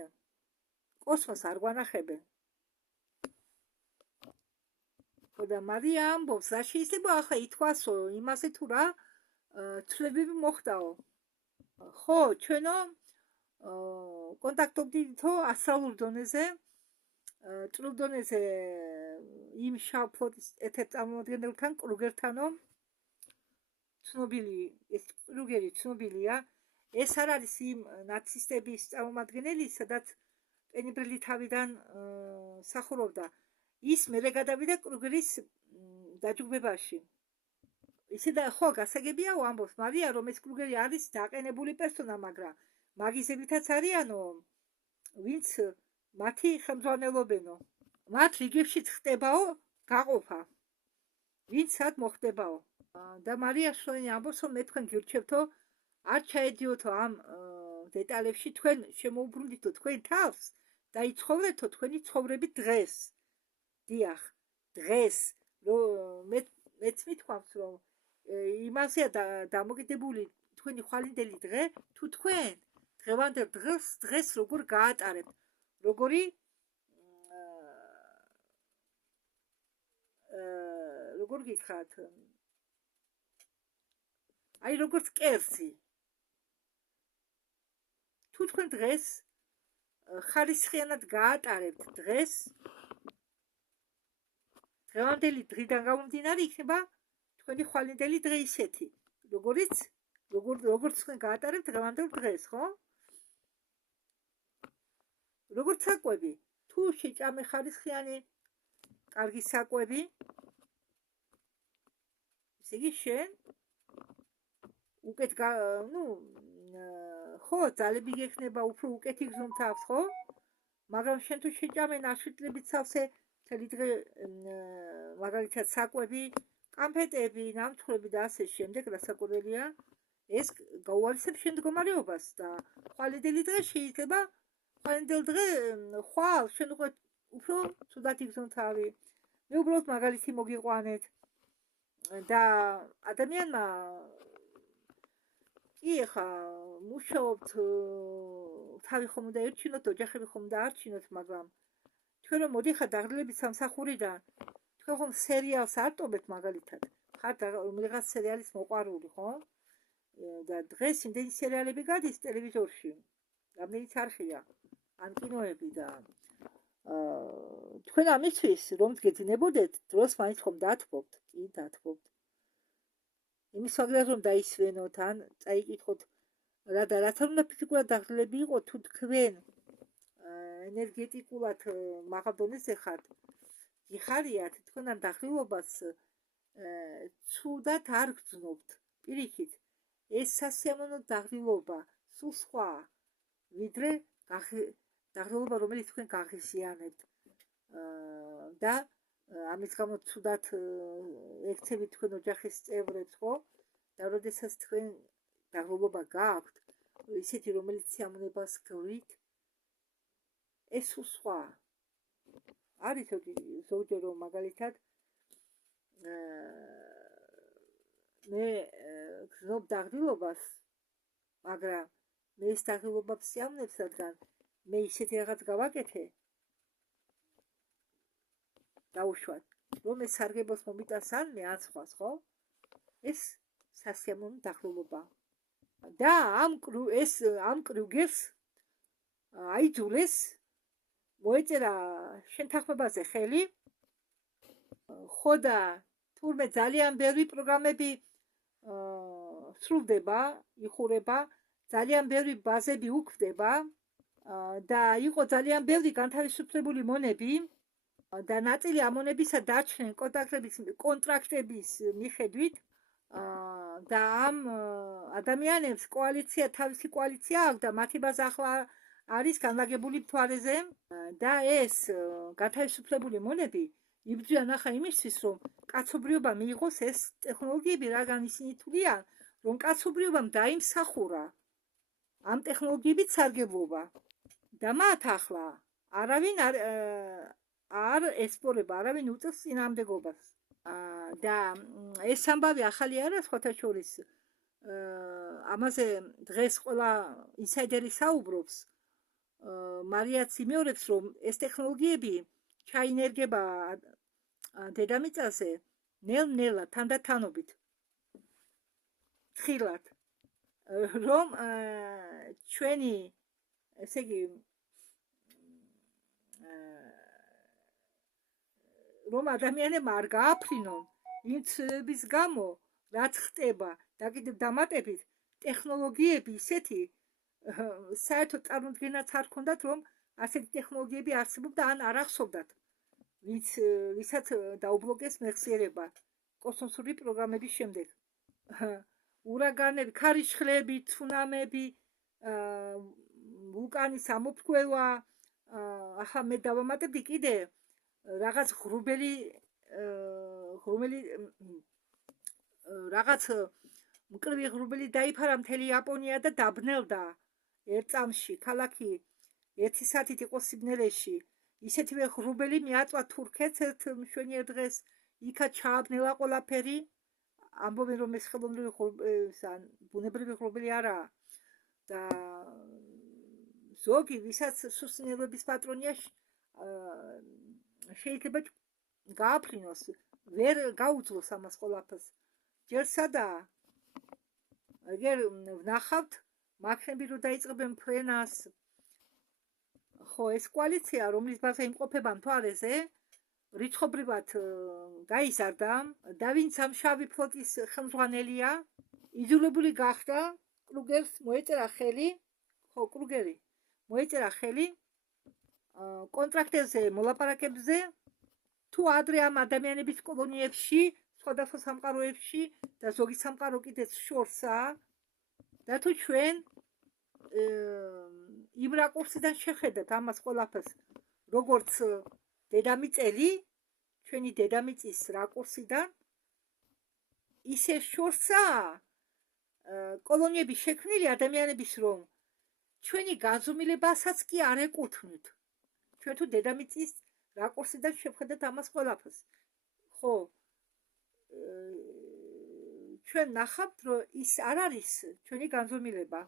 კოსმოსს არ გვანახებენ. და მარია ამბობს, რა შეიძლება ახლა ითქვასო იმაზე თუ რა ცვლილებები მოხდაო. ხო, ჩვენო კონტაქტობდითო ასტრალურ დონეზე, წვრილ დონეზე იმ შავ ფლოტის ერთ-ერთ წარმომადგენელთან, კრუგერთანო, ცნობილი, ეს კრუგერი ცნობილია, ეს არ არის იმ ნაცისტების წარმომადგენელი, სადაც პენიბრელი თავიდან მსახურობდა. ის მერე გადავიდა კრუგერის დაჯგუფებაში. ისე და ხო, გასაგებია ამბობს მარია, რომ ეს კრუგერი არის დაყენებული პერსონა, მაგრამ მაგისებითაც არიანო, ვინც მათი ხელმძღვანელობენო. მათ რიგებშიც ხდებაო გაყოფა. ვინც სად მოხდებაო. და მარია შლოინი ამბობს, რომ მე თქვენ გირჩევთო, არ ჩაედიოთო ამ დეტალებში, თქვენ შემოუბრუნდითო თქვენ თავს და იცხოვრეთო თქვენი ცხოვრები დღეს. დიახ, დღეს, რომ მეც მithქვამს, რომ იმასეა დამოკიდებული თქვენი ხვალინდელი დღე, თუ თქვენ დღევანდელ დღეს როგორ გაატარებთ, როგორი როგორ გითხრათ, აი როგორც კერძი. თუ თქვენ დღეს ხარისხიანად გაატარებთ დღეს, დღევანდელი დღიდან გამომდინარე იქნება თქვენი ხვალინდელი დღე ისეთი, როგორც თქვენ გაატარებთ დღევანდელ დღეს, ხო? როგორც საკვები, თუ შეჭამე ხარისხიანი, კარგი საკვები, ისე იგი შენ უკეთ ხო, ძალები გექნება, უფრო უკეთი გზნო თავს, ხო? მაგრამ შენ თუ შეჭამე ნაშვილებით სავსე მთელი დღე, მაგალითად საკვები, კამფეტები, ნამთვრები და ასე შემდეგ, რასაკვირველია, ეს გაუარესებს შენ მდგომარეობას და ხვალინდელი დღე შეიძლება ხვალინდელ დღე ხვალ შენ უფრო ცუდად იგზნო თავი. მე უბრალოდ მაგალითი მოგიყვანეთ და ადამიანმა კი ხა მუშაობთ, თავი ხომ უნდა ერჩინოთ, ოჯახები ხომ უნდა არჩინოთ, მაგრამ თქვენ რომ მოდიხარ დაღლილების სამსახურიდან, თქვენ ხომ სერიალს არ ტობეთ მაგალითად, ხართ რომელიღაც სერიალის მოყვარული, ხო? და დღეს იმდენი სერიალები გადის ტელევიზორში, რამდენიც არხია, ან კინოები და თქვენ ამისთვის რომ გეძინებოდეთ, დროს მაინც ხომ დათბობთ, კი დათბობთ. იმის მაგალითად რომ დაისვენოთ, ან წაიკითხოთ რა და რაც არ უნდა ფიზიკურად დაღლილები იყოთ, თუ თქვენ ენერგეტიკულად მაღალ დონეზე ხართ, გიხარიათ, თქვენ ამ დაღლილობას ცუდად არ გრძნობთ. პირიქით, ეს სასიამოვნო დაღლილობა სულ სხვა, ვიდრე დაღლილობა, რომელიც თქვენ გაღიზიანებთ და ამის გამო ცუდად ექცევით თქვენ ოჯახის წევრებს, ხო? და როდესაც თქვენ დაღლილობა გააქვთ, ისეთი რომელიც სიამოვნებას გვრით, ეს სულ სხვა. არის ზოგჯერ რომ მაგალითად მე გრძნობ დაღლილობას, მაგრამ მე ეს დაღლილობა ვსიამოვნებს, რადგან მე ისეთი რაღაც გავაკეთე, დაუშვათ, რომ ეს სარგებელს მომიტანს ან მე ან სხვას, ხო? ეს სასიამოვნო დაღლილობა. და ამ კრუგერს აიძულეს მოეწერა შენთანხმებაზე ხელი, ხო და თურმე ძალიან ბევრი პროგრამები სრულდება, იხურება, ძალიან ბევრი ბაზები უქმდება და იყო ძალიან ბევრი განთავისუფლებული მონები და ნაწილი ამ მონებისა დარჩნენ კონტრაქტების მიხედვით და ამ ადამიანებს თავისი კოალიცია აქვს და მათი ბაზა ახლა არის განლაგებული მთვარეზე და ეს განთავისუფლებული მონები იბრძვიან ახლა იმისთვის, რომ კაცობრიობამ მიიღოს ეს ტექნოლოგიები, რაგან ისინი თვლიან, რომ კაცობრიობამ დაიმსახურა ამ ტექნოლოგიებით სარგებლობა და მათ ახლა არავინ არ ესპორება, არავინ უწევს წინააღმდეგობას. და ეს ამბავი ახალი არა, სხვათა შორის ამაზე დღეს ყველა ინსაიდერი საუბრობს. მარიაც იმეორებს, რომ ეს ტექნოლოგიები ჩაინერგება დედამიწაზე ნელ-ნელა, თანდათანობით, თხილად, რომ ჩვენი, ესე იგი, რომ ადამიანებმა არ გააფრინონ იმ ცნების გამო, რაც ხდება და კიდევ დამატებით ტექნოლოგიები ისეთი საერთოდ წარმოდგენაც არ ჰქონდათ, რომ ასეთი ტექნოლოგიები არსებობდა ან არ ახსოვდათ, ვისაც დაუბლოკეს მეხსიერება კოსმოსური პროგრამების შემდეგ. ურაგანები, ქარიშხლები, ცუნამები, ვულკანის ამოფრქვევა, ახლა მე დავამატებდი კიდე რაღაც რაღაც მკლივი ღრუბელი დაიფარა მთელი იაპონია და დაბნელდა ერთ წამში. ქალაქი 1 საათით იყო სიბნელეში. ისეთივე ღრუბელი მიაწვა თურქეთს ერთ მშვენიერ დღეს. იქა ჩააბნელა ყველაფერი. ამბობენ, რომ ეს ხელოვნური ბუნებრივი ღრუბელი არაა. და ზოგი, ვისაც სუსტინებლობის პატრონია, შეიძლება გააფრინოს, ვერ გაუძლოს ამას ყველაფერს. ჯერ სადაა, ეგერ ვნახავთ მაქნები რომ დაიწყებენ ფრენას. ხო, ეს კოალიცია, რომლის ბაზა იმყოფება მთვარეზე, რიცხობრივად გაიზარდა და ვინც ამ შავი ფლოტის ხელმძღვანელია, იძულებული გახდა კრუგერს მოეწერა ხელი, ხო, კრუგერი მოეწერა ხელი კონტრაქტებზე, მოლაპარაკებზე, თუ ადრე ამ ადამიანების კოლონიებში, სხვადასხვა სამყაროებში და ზოგი სამყარო კიდეც შორსაა და თუ ჩვენ იმ რაკურსიდან შეხედათ ამას ყველაფერს, როგორც დედამიწელი, ჩვენი დედამიწის რაკურსიდან, ისე შორსაა კოლონიები შექმნილი ადამიანების, რომ ჩვენი განზომილებასაც კი არ ეკუთვნით. ჩვენ თუ დედამიწის რაკურსიდან შევხედეთ ამას ყველაფერს. ხო, ჩვენ ნახავთ, რომ ის არ არის ჩვენი განზომილება.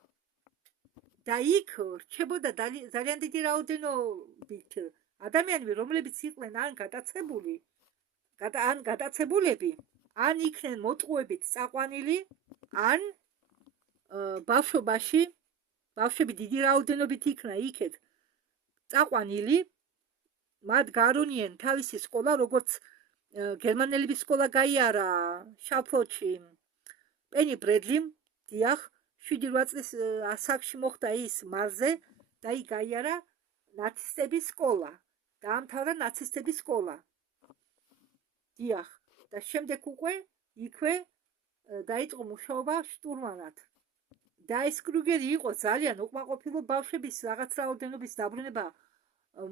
და იქ რჩებოდა ძალიან დიდი რაოდენობით ადამიანები, რომლებიც იყვნენ ან გადაცებულები, ან იქნენ მოტყუებით წაყვანილი, ან ბავშვები დიდი რაოდენობით იქნა იქეთ წაყვანილი, მათ გაარონიენ თავისი სკოლა, როგორც გერმანელების სკოლა გაიარა შავფლოტში პენი ბრედლიმ, დიახ, 7-8 წლის ასაკში მოხდა ის მარზე და იქ გაიარა ნაცისტების სკოლა, დაამთავრა ნაცისტების სკოლა. დიახ, და შემდეგ უკვე იქვე დაიწყო მუშაობა შტურმანად. და ეს კრუგერი იყო ძალიან უკმაყოფილო, ბავშვების რაღაც რაოდენობის დაბრუნება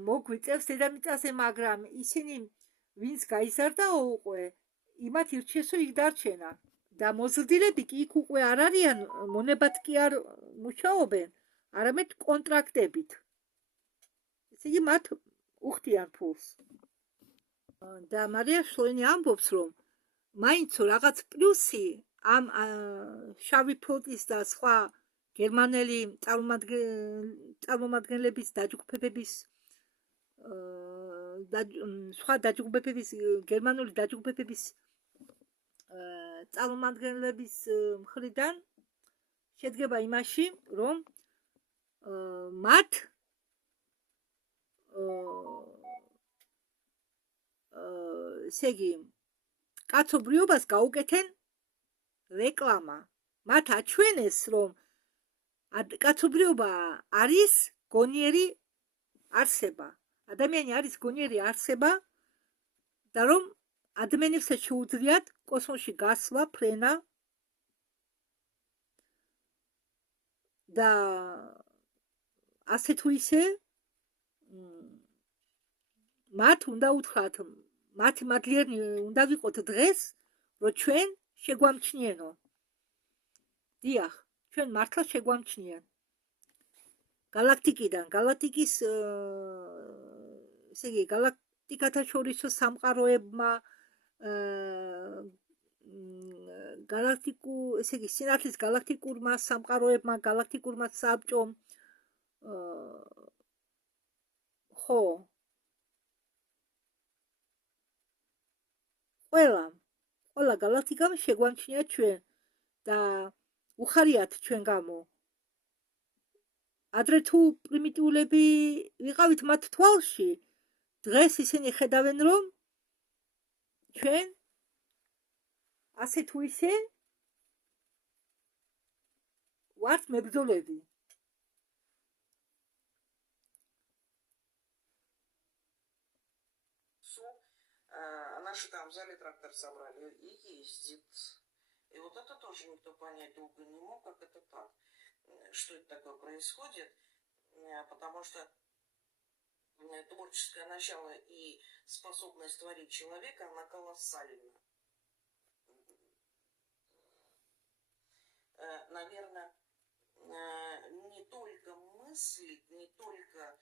მოგვიწევს დედამიწაზე, მაგრამ ისინი, ვინც გაიზარდა უკვე, იმათ ირჩიესო იქ დარჩენა. და მოზრდილები კი იქ უკვე არ არიან, მონებად კი არ მუშაობენ, არამედ კონტრაქტებით. ესე იგი, მათ უხდიან ფულს. და მარია შლოინი ამბობს, რომ მაინც რაღაც პლუსი ამ შავი ფლოტის და სხვა გერმანელი წარმომადგენლების დაჯგუფებების სხვა დაჯგუფებების, გერმანული დაჯგუფებების წარმომადგენლების მხრიდან შედგება იმაში, რომ მათ ესე იგი კაცობრიობას გაუკეთენ რეკლამა. მათ აჩვენეს, რომ კაცობრიობა არის გონიერი არსება. ადამიანი არის გონიერი არსება და რომ ადამიანებსაც შეუძლიათ კოსმოსში გასვლა, ფრენა და ასე თუ ისე მათ უნდა უთხრათ მათი მადლიერნი უნდა ვიყოთ დღეს, რომ ჩვენ შეგვამჩნიენო. დიახ, ჩვენ მართლა შეგვამჩნიან. galaktikიდან, galaktikis ესე იგი galaktikata შორისო სამყაროებმა ესე იგი სინათლის galaktikurმა სამყაროებმა, galaktikurმა საბჭომ ხო ყველა galaktikam შეგვამჩნია ჩვენ და უხარიათ ჩვენ გამო. ადრე თუ პრიმიტიულები ვიყავით მათ თვალში, დღეს ისინი ხედავენ, რომ ჩვენ ასე თუ ისე ვართ მებრძოლები. Она же там в зале трактор собрали и ездит. И вот это тоже никто понять долго не мог, как это так. Что это такое происходит, потому что творческое начало и способность творить человека, она колоссальна. Наверное, не только мыслить, не только,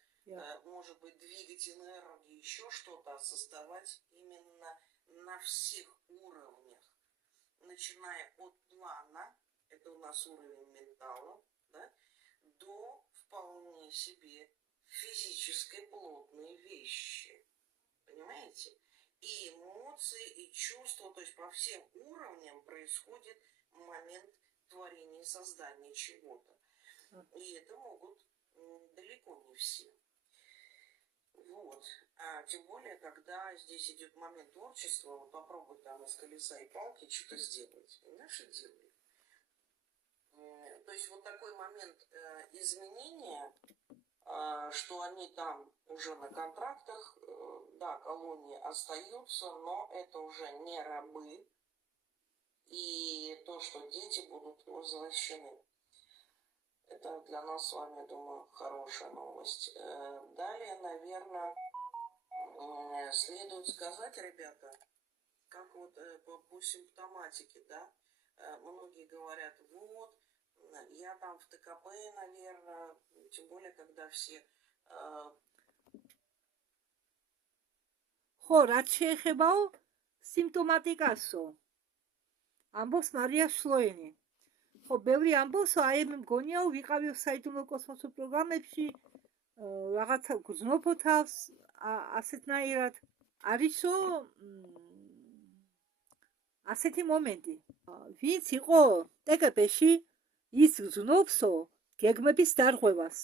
может быть, двигать энергию, еще что-то, а создавать именно на всех уровнях, начиная от плана, это у нас уровень ментала, да, до вполне себе физической плотной вещи. Понимаете? И эмоции, и чувства, то есть по всем уровням происходит момент творения и создания чего-то. И это могут далеко не все. Вот. А тем более, когда здесь идет момент творчества, вот попробуй там из колеса и палки что-то сделать. Понимаешь, и делай. То есть вот такой момент изменения, что они там уже на контрактах, да, колонии остаются, но это уже не рабы, и то, что дети будут возвращены. Это для нас с вами, думаю, хорошая новость. Далее, наверное, следует сказать, ребята, как вот по симптоматике, да, многие говорят, вот, я там в ТКП, наверное, тем более, когда все... ხო, რაც შეეხებაო სიმპტომატიკასო. ამბობს მარია შლოენი. ხო, ბევრი ამბობსო, აი მე მგონიაო, ვიყავიო საიდუმლო კოსმოსურ პროგრამებში, რაღაცა გრძნობო თავს, ასეთნაირად. არისო ასეთი მომენტი. ვინც იყო ТКП-ში, ის გრძნობსო გეგმების დარღვევას.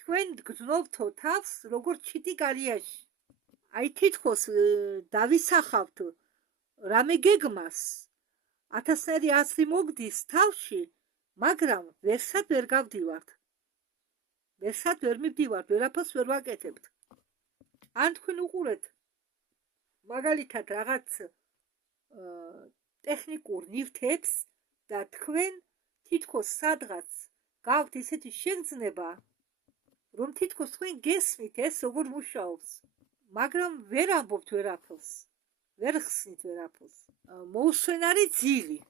თქვენ გრძნობთო თავს, როგორც ჩიტი გარიაში. აი თითქოს დავისახავთ რამე გეგმას, ათასნაირი აზრი მოგდის თავში, მაგრამ ვერსად ვერ გავდივართ. ვერსად ვერ მივდივართ, ვერაფერს ვერ ვაკეთებთ. ან თქვენ უყურეთ მაგალითად რაღაც ტექნიკურ ნივთებს და თქვენ თითქოს სადღაც გაქვთ ისეთი შეგრძნება, რომ თითქოს თქვენ გესმით ეს როგორ მუშაობს, მაგრამ ვერ ამბობთ ვერაფერს, ვერ ხსნით ვერაფერს. მოუსვენარი ძილი.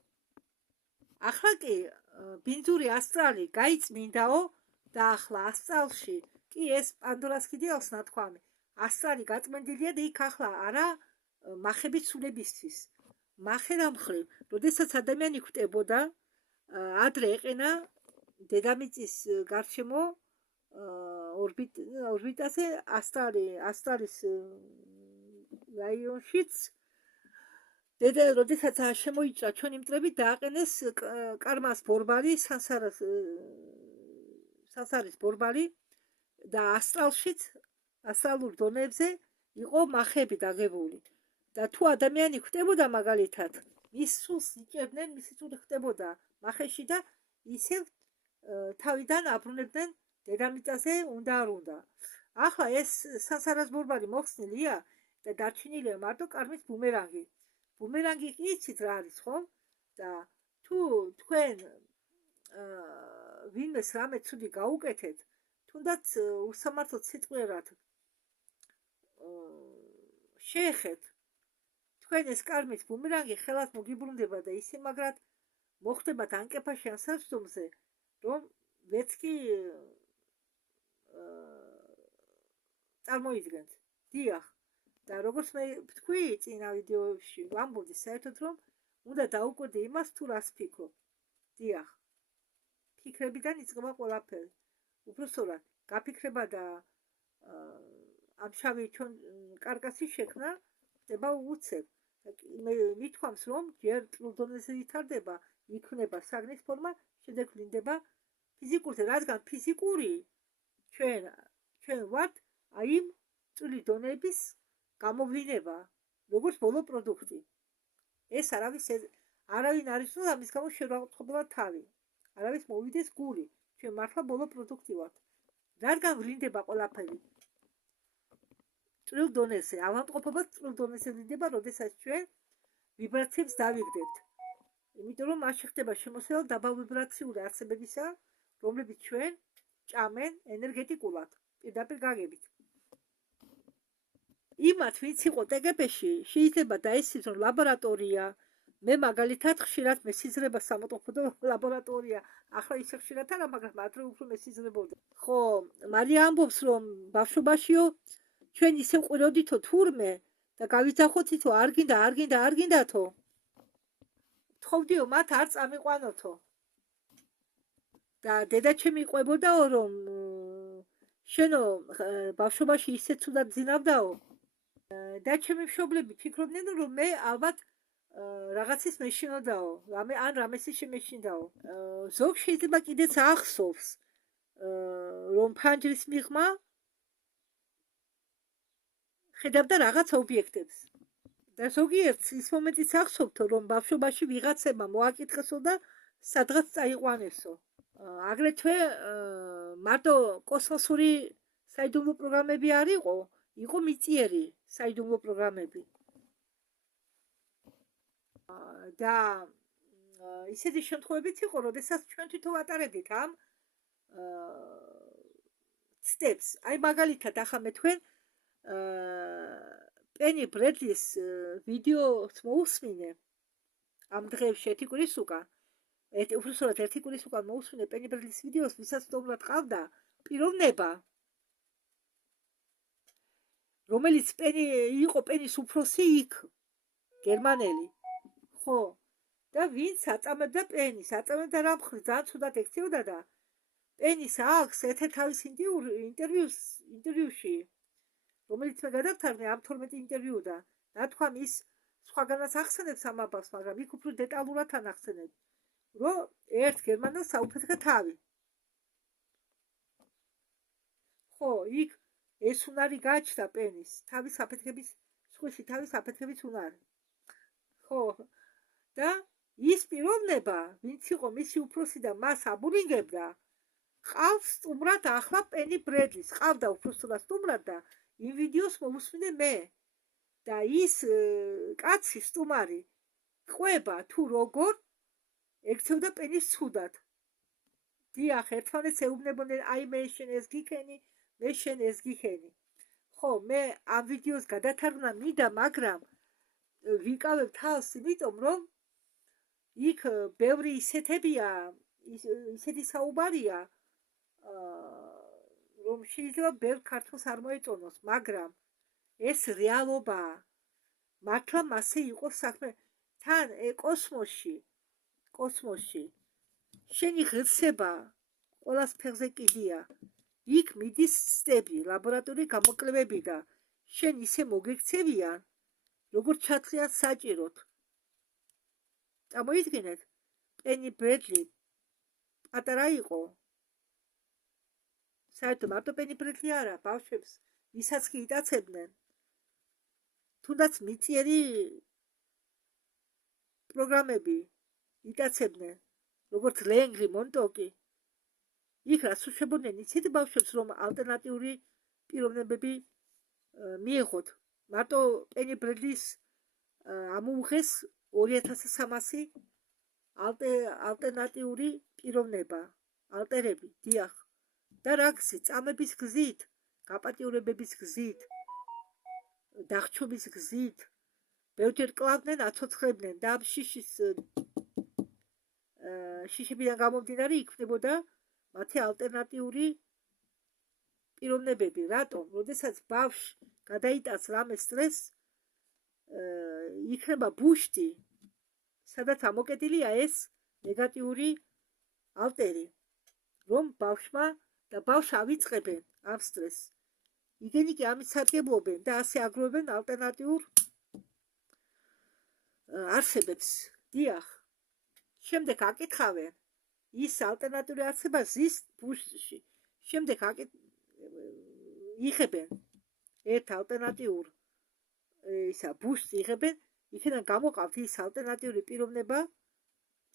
ახლა კი ბინძური ასტრალი გაიწმინდაო და ახლა ასტრალში კი ეს პანდორას კიდეოს ნათქვამი. ასტრალი გაწმენდილია და იქ ახლა არა მახების ცულებისთვის. მახე რა მხრივ, როდესაც ადამიანი ხვდებოდა, ადრე ეყენა დედამიწის გარშემო ორბიტაზე ასტრალის რაიონშიც როდესაც შემოიჭრა ჩვენი მტრები, დააყენეს კარმას ბორბალი, სასარის ბორბალი და ასტრალშიც, ასტრალურ დონეებზე იყო მახები დაგებული. და თუ ადამიანი ხვდებოდა მაგალითად, მის სულს იჭერდნენ, მისი სული ხვდებოდა მახეში და ისევ თავიდან აბრუნებდნენ დედამიწაზე უნდა არ უნდა. ახლა ეს სასარას ბორბალი მოხსნილია და დარჩენილია მარტო კარმის ბუმერანგი. ბუმერანგი კი იცით რა არის, ხო? და თუ თქვენ ვინმეს რამე ცუდი გაუკეთეთ, თუნდაც უსამართლოდ სიტყვიერად შეეხეთ თქვენ ეს კარმის ბუმერანგი ხელად მოგიბრუნდება და ისე მაგრად მოხდებათ ანკეფაში ან სასტუმზე, რომ ვერც კი წარმოიდგენთ. დიახ. და როგორც მე ვთქვი წინა ვიდეოებში, ვამბობდი საერთოდ რომ უნდა დაუკვირდე იმას თუ რას ფიქრობ. დიახ. ფიქრებიდან იწყება ყველაფერი. უბრალოდ გაფიქრება და ამ შავი კარკასის შექმნა ხდება უცებ. მე მithქვამს რომ ჯერ წვრილ დონეზე ვითარდება, იქმნება საგნის ფორმა, შემდეგ ვლინდება ფიზიკურზე, რადგან ფიზიკური ჩვენ ვართ აი იმ წვრილი დონეების გამოვლინება, როგორც ბოლო პროდუქტი. ეს არავინ არის რომ ამის გამო შევავთხოვოთ თავი. არავის მოვიდეს გული. ჩვენ მართლა ბოლო პროდუქტი ვართ. რადგან ვლინდება ყველაფერი წვრილ დონეზე, ავადმყოფობა წვრილ დონეზე ვლინდება, როდესაც ჩვენ ვიბრაციებს დავიგდებთ. იმიტომ რომ მას ხდება შემოსევა დაბალ ვიბრაციული არსებებისა, რომლებიც ჩვენ ჭამენ ენერგეტიკულად, პირდაპირ გაგებით. იმათ, ვინც იყო ტგპ-ში, შეიძლება დაესწროს რომ ლაბორატორია, მე მაგალითად ხშირად მესიზრება სამოთხოვო ლაბორატორია, ახლა ისე ხშირად არა, მაგრამ ადრე უფრო მესიზრებოდა. ხო, მარია ამბობს რომ ბავშვობაშიო ჩვენ ისე ყვიროდითო თურმე და გავიძახოთითო არ გინდათო. თხოვდიო მათ არ წამიყვანოთო. და დედაჩემი ყვებოდაო რომ შენო ბავშვობაში ისე ცუდად ძინავდაო. და ჩემი მშობლები ფიქრობდნენ რომ მე ალბათ რაღაცის მეშინოდაო, ან რამესი შემეშინდაო. ზოგ შეიძლება კიდეც ახსოვს რომ ფანჯრის მიღმა ხედავდა რაღაც ობიექტებს. და ზოგიერთს ის მომენტიც ახსოვთო რომ ბავშვობაში ვიღაცებმა მოაკითხესო და სადღაც წაიყვანესო. აგრეთვე მარტო კოსმოსური საიდუმლო პროგრამები არ იყო მიწიერი საიდუმლო პროგრამები. და ისეთი შემთხვევებიც იყო, როდესაც ჩვენ თვითონ ვატარებდით ამ სტეპს. აი მაგალითად ახლა მე თქვენ პენი ბრედლის ვიდეოს მოусმინე ამ დღეებში ერთი კვირის უკან. უბრალოდ ერთი კვირის უკან მოусმინე პენი ბრედლის ვიდეოს, ვისაც სტუმრად ყავდა პიროვნება, რომელიც იყო პენის უფროსი იქ, გერმანელი. ხო, და ვინც აწამებდა პენის, აწამებდა რა მხრივ, ძალიან ცუდად ექცეოდა და პენის აქვს ერთ-ერთ თავის ინტერვიუში, რომელიც მე გადავთარგმნე ამ 12 ინტერვიუდან, ნათქვამ ის სხვაგანაც ახსენებს ამ აბას, მაგრამ იქ უფრო დეტალურად ანახსენებს, რომ ერთ გერმანელს აუფეთქა თავი. ხო, იქ ეს უნარი გაჩნდა პენის, თავის აფეთქების, სხვისი თავის აფეთქების უნარი. ხო, და ის პიროვნება, ვინც იყო მისი უფროსი და მას აბურინგებდა, ყავს სტუმრად ახლა პენი ბრედლის, ყავდა უფროსად სტუმრად და იმ ვიდეოს მოვუსმინე მე. და ის კაცი სტუმარი ყვება თუ როგორ ექცეოდა პენის ცუდად. დიახ, ერთმანეთს ეუბნებოდნენ, აი მე შენ ეს გიქენი, მე შენ ეს გიქენი. ხო, მე ამ ვიდეოს გადათარგმნა მინდა, მაგრამ ვიკავებ თავს, იმიტომ რომ იქ ბევრი ისეთი საუბარია, რომ შეიძლება ბევრ ქართველს არ მოეწონოს, მაგრამ ეს რეალობაა. მართლა მასე იყოს საქმე. თან კოსმოსში შენი ღირსება ყველას ფეხზე კიდია. იქ მიდის სტები, ლაბორატორიული გამოკლებები და შენ ისე მოგექცევიან, როგორც ჩათვლიან საჭიროდ. წამოიდგინეთ, პენი ბრედლი პატარა იყო. საერთოდ მარტო პენი ბრედლი არა, ბავშვებს ვისაც კი იტაცებდნენ, თუნდაც მიწიერი პროგრამები იტაცებდნენ, როგორც ლენგრი, მონტოკი. იქ რას უშვებოდნენ იცით ბავშვებს, რომ ალტერნატიული პიროვნებები მიეღოთ. მარტო პენი ბრედლის ამოუღეს 2300 ალტერნატიული პიროვნება, ალტერები, დიახ. და რა გზით, წამების გზით, გაპატიურებების გზით. დახჩობის გზით ბევრჯერ კლავდნენ, აცოცხლებდნენ და ამ შიშებიდან გამომდინარე იქმნებოდა მათი ალტერნატიული პიროვნებები. რატომ? როდესაც ბავშვს გადაიტანს რამე სტრესს, იქნება ბუშტი, სადაც ამოკეტილია ეს ნეგატიური ალტერი, რომ ბავშვმა და ბავშვს ავიწყებენ ამ სტრესს. იგენი კი ამით სარგებლობენ და ასე აგროვებენ ალტერნატიულ არსებებს. დიახ. შემდეგ აკითხავენ ის ალტერნატიული არსება ზის ბუშტში. შემდეგ იღებენ ერთ ალტერნატიულ ბუშტს იღებენ, იქიდან გამოყავთ ის ალტერნატიული პიროვნება.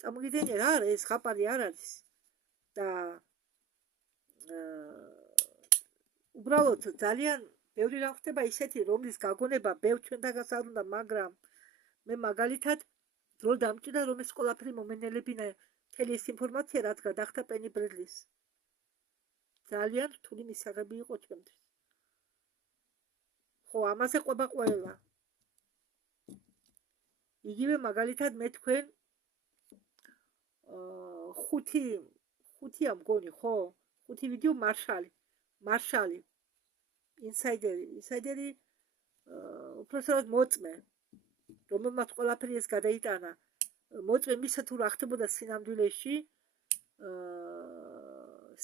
წამოგიძენია რა არის, ეს ხაპარი არ არის და უბრალოდ ძალიან ბევრი რამ ხდება ისეთი, რომლის გაგონება ბევრ ჩვენთაგანს არ უნდა, მაგრამ მე მაგალითად დრო დამჭირდა, რომ ეს ყველაფერი მომენელებინა მთელი ეს ინფორმაცია, რაც გადახდა პენი ბრედლის. ძალიან რთული მისაღები იყო ჩემთვის. ხო, ამაზე ყვება ყველა. იგივე მაგალითად მე თქვენ ხუთია მგონი, ხო? 5 ვიდეო მარშალი, ინსაიდერი უпроსტად მოწმე, რომელმაც ყველაფერი ეს გადაიტანა. მოწმე მისა თუ რა ხდებოდა სინამდვილეში,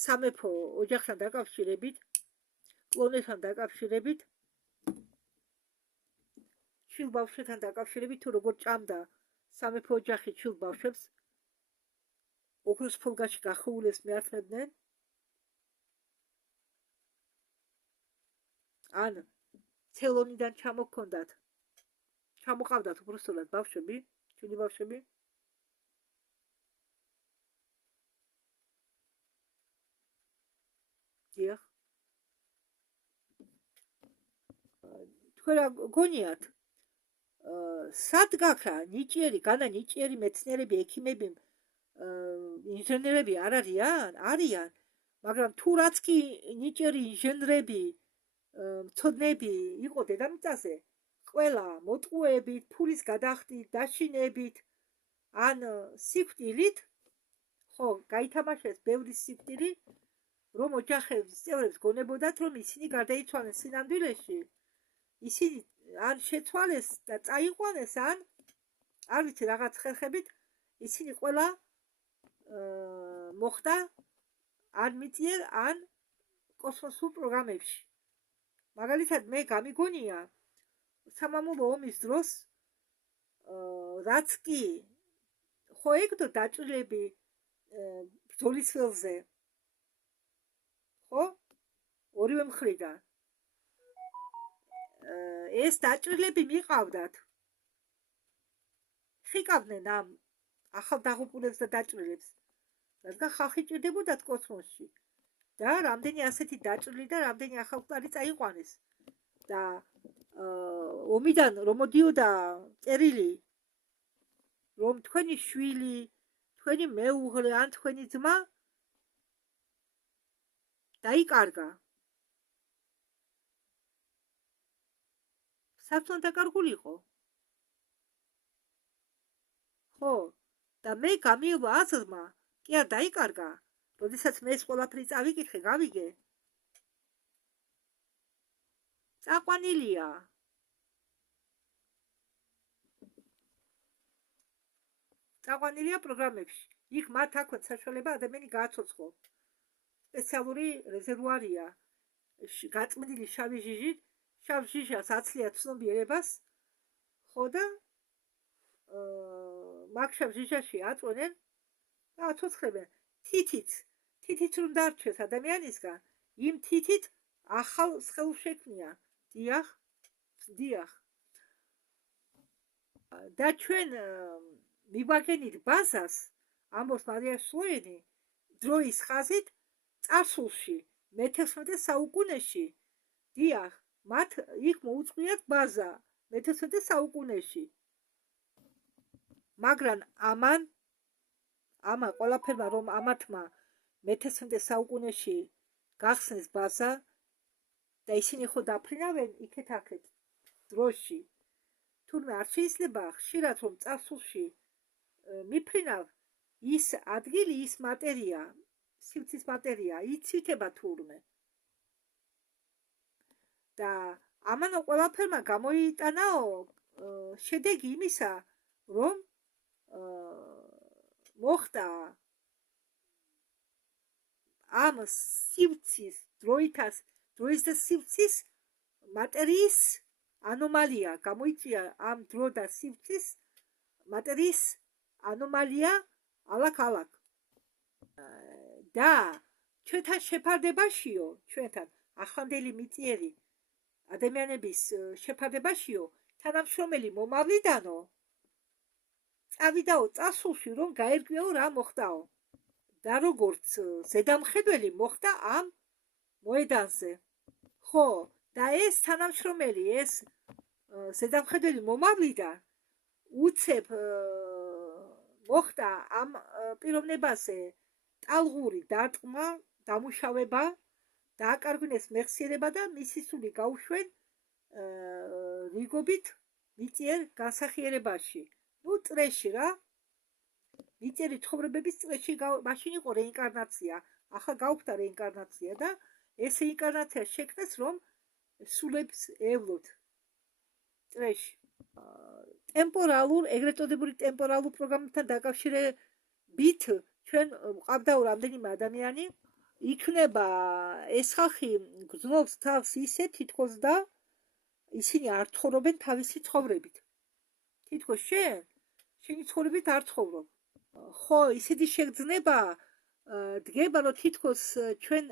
სამეფო ოჯახთან დაკავშირებით, კლონებთან დაკავშირებით, შვილ ბავშვებთან დაკავშირებით, თუ როგორ ჭამდა სამეფო ოჯახი შვილ ბავშვებს, ოქროს ფოლგაში გახუულებს მეართმევდნენ, ან ცელონიდან ჩამოყავდათ უბრალოდ ბავშვები, ჩვენი ბავშვები. დიახ. თქვენ რა გონიათ? სად გაქვს რა ნიჭიერი მეცნიერები, ექიმები, ინჟინერები არ არიან, მაგრამ თუ რაც კი ნიჭიერი ინჟინერები, მცოდნეები იყო დედამიწაზე, ყველა მოტყუებით, ფულის გადახდით, დაშინებით, ან სიკვდილით, ხო, გაითამაშეს ბევრი სიკვდილი, რომ ოჯახების წევრებს გონებოდათ, რომ ისინი გარდაიცვალნენ სინამდვილეში, ისინი ან შეცვალეს და წაიყვანეს, ან არ ვიცი რაღაც ხერხებით, ისინი ყველა მოხდა ან მიწიერ, ან კოსმოსურ პროგრამებში. მაგალითად მე გამიგონია სამამულო ომის დროს, რაც კი ხო ეგდო დაჭრილები ბრძოლის ველზე, ხო? ორივე მხრიდან. ეს დაჭრილები მიყავდათ. ხიკავდნენ ამ ახალ დაღუპულებს და დაჭრილებს, რადგან ხალხი ჭირდებოდათ კოსმოსში. და რამდენი ასეთი დაჭრილი და რამდენი ახალგზარი წაიყვანეს. და ომიდან რომ მოდიოდა წერილი, რომ თქვენი შვილი, თქვენი მეუღლე ან თქვენი ძმა დაიკარგა. სათვალ დაკარგულიყო. ხო, და მე გამიევა აზრმა, კი არ დაიკარგა. როდესაც მე ეს ყველაფერი წავიკითხე, გავიგე. წაყვანილია. წაყვანილია პროგრამებში. იქ მათ აქვთ საშუალება ადამიანი გააცოცხლო. სპეციალური რეზერვუარია. გაწმენდილი შავი ჟიჟით, შავ ჟიჟას აცლია ცნობიერებას, ხო და მაგ შავ ჟიჟაში აწვენენ და აცოცხლებენ. თითიც რომ დარჩეს ადამიანისგან, იმ თითით ახალ სხეულს შექმნია. დიახ. და ჩვენ მივაგენით ბაზას, ამბობს მარია სლოენი, დროის ხაზით წარსულში, მე-11 საუკუნეში. დიახ, მათ იქ მოუწყვიათ ბაზა მე-11 საუკუნეში. მაგრამ ამა ყველაფერმა რომ ამათმა მე-11 საუკუნეში გახსნეს ბაზა და ისინი ხო დაფრინავენ იქეთ-აქეთ დროში თურმე არ შეიძლება ხშირად რომ წარსულში მიფრინავ ის ადგილი, ის მატერია, სივრცის მატერია იცვითება თურმე. და ამან ყველაფერმა გამოიტანაო შედეგი იმისა, რომ მოხდა ამ სივრცის დროის და სივრცის მატერიის ანომალია, გამოიწვია ამ დრო და სივრცის მატერიის ანომალია ალაქ-ალაქ. და ჩვენთან შეფარდებაშიო, ჩვენთან ახლანდელი მიწიერი ადამიანების შეფარდებაშიო, თანამშრომელი მომავლიდანო წავიდაო წასულში, რომ გაერკვიაო რა მოხდაო. და როგორც ზედამხედველი მოხდა ამ მოედანზე. ხო, და ეს თანამშრომელი, ეს ზედამხედველი მომავლიდან უცებ მოხდა ამ პიროვნებაზე ტალღური დარტყმა, დამუშავება, დააკარგვინეს მეხსიერება და მისი სული გაუშვენ რიგობით მიწიერ განსახიერებაში. ნუ წრეში რა. მიწიერი ცხოვრებების წრეში მაშინ იყო რეინკარნაცია. ახლა გაუხდა რეინკარნაცია და ეს რეინკარნაცია შექმნეს, რომ სულებს ევლოთ წრეში. ტემპორალურ, ეგრეთ წოდებული ტემპორალურ პროგრამებთან დაკავშირებით ჩვენ მყავდა რამდენიმე ადამიანი, იქნება ეს ხალხი გრძნობს თავს ისე თითქოს და ისინი არ ცხოვრობენ თავისი ცხოვრებით. თითქოს შენი ცხოვრებით არ ცხოვრობ. ხო, ისეთი შეგრძნება დგება, რომ თითქოს ჩვენ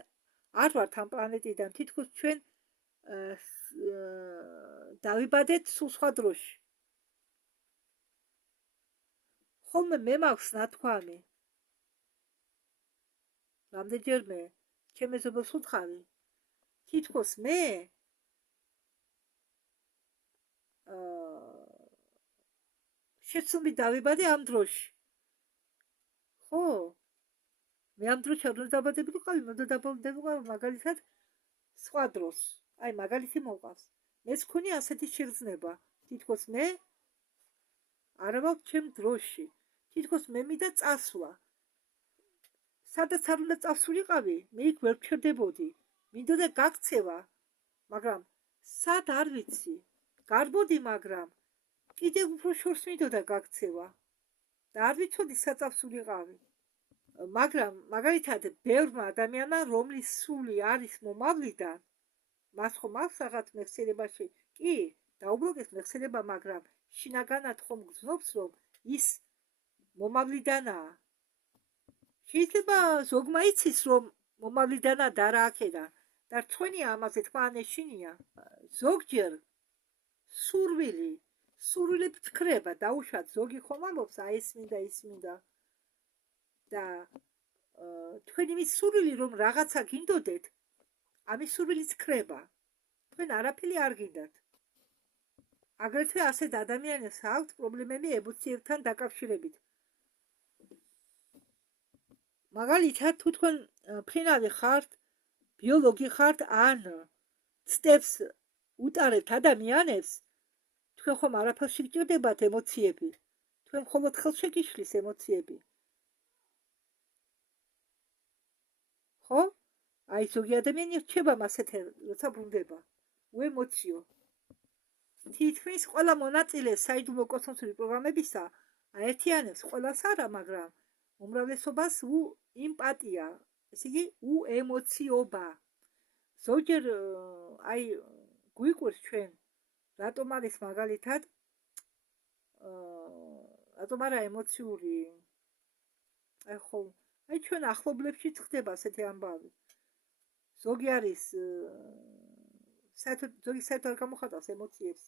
არ ვართ ამ პლანეტიდან, თითქოს ჩვენ დავიბადეთ სულ სხვა დროში. ხოლმე მე მაქვს ნათქვამი. რამდენჯერმე ჩემ მეზობელს ვუთხარი, თითქოს მე შეცდომით დავიბადე ამ დროში. ხო, მე ამ დროში არ უნდა დაბადებულიყავი, უნდა დაბადებულიყავი მაგალითად სხვა დროს. აი, მაგალითი მოყავს. მეც მქონია ასეთი შეგრძნება. თითქოს მე არ ვარ ჩემ დროში. თითქოს მე მინდა წასვლა. სადაც არ უნდა წასულიყავი, მე იქ ვერ ვჩერდებოდი. მინდოდა გაქცევა, მაგრამ სად არ ვიცი. გარბოდი, მაგრამ კიდევ უფრო შორს მინდოდა გაქცევა. და არ ვიცოდი სად წასულიყავი. მაგრამ მაგალითად ბევრმა ადამიანმა, რომლის სული არის მომავლიდან, მას ხომ აქვს რაღაც მეხსიერებაში, კი, დაუბრუნდეს მეხსიერება, მაგრამ შინაგანად ხომ გრძნობს, რომ ის მომავლიდანაა. შეიძლება ზოგმა იცის, რომ მომავლიდანაა და რა აქედან და რთვენია ამაზე თქმა ანეშინია. ზოგჯერ სურვილები თქრება, დაუშვათ, ზოგი ხომ ამბობს, აი ეს მინდა, ის მინდა. და თქვენი მის სურვილი რომ რაღაცა გინდოდეთ, ამის სურვილიც ქრება. თქვენ არაფერი არ გინდათ. აგრეთვე ასეთ ადამიანებს აქვთ პრობლემები ემოციებთან დაკავშირებით. მაგალითად, თუ თქვენ ფრინავი ხართ, ბიოლოგი ხართ, ან ცდებს უტარებთ ადამიანებს, თქვენ ხომ არაფერში გჭირდებათ ემოციები. თქვენ მხოლოდ ხელს შეგიშლის ემოციები. ხო? აი, ზოგი ადამიანი რჩება მასეთე, როცა ბრუნდება. უემოციო. თითქმის ყველა მონაწილე საიდუმლო კოსმოსური პროგრამებისა აერთიანებს, ყველას არა, მაგრამ უმრავლესობას ემპათია, ესე იგი უემოციობა. ზოგჯერ აი გვიყვირს ჩვენ რატომ არის მაგალითად რატომ არა ემოციური აი ჩვენ ახლობლებში ხდება ასეთი ამბავი. ზოგი არის ზოგი საერთოდ არ გამოხატავს ემოციებს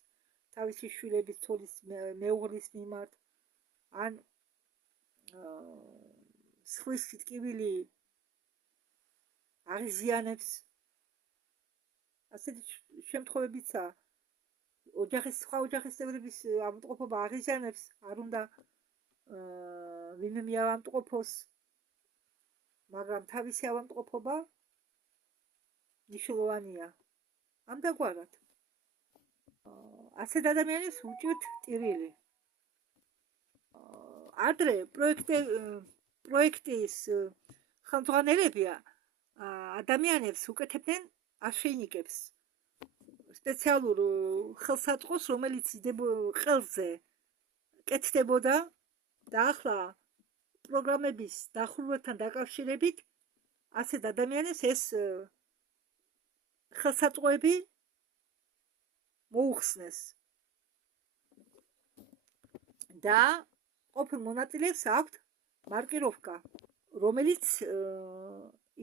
თავისი შვილების, ცოლის, მეუღლის მიმართ, ან სხვის სიტკივილი აღიზიანებს. ასეთი შემთხვევებიცაა. სხვა ოჯახის წევრების ავადმყოფობა აღიზიანებს, არ უნდა ვინმე მიავადმყოფოს, მაგრამ თავისი ავადმყოფობა მნიშვნელოვანია. ამდაგვარად. ასეთ ადამიანებს უჭირთ ტირილი. ადრე პროექტის ხელმძღვანელები ადამიანებს უკეთებდნენ აშენიკებს, სპეციალურ ხელსაწყოს, რომელიც ყელზე კეთდებოდა და ახლა პროგრამების დახურვებთან დაკავშირებით ასეთ ადამიანებს ეს ხელსაწყოები მოუხსნეს და ყოფილ მონაწილეებს აქვთ მარკიროვკა, რომელიც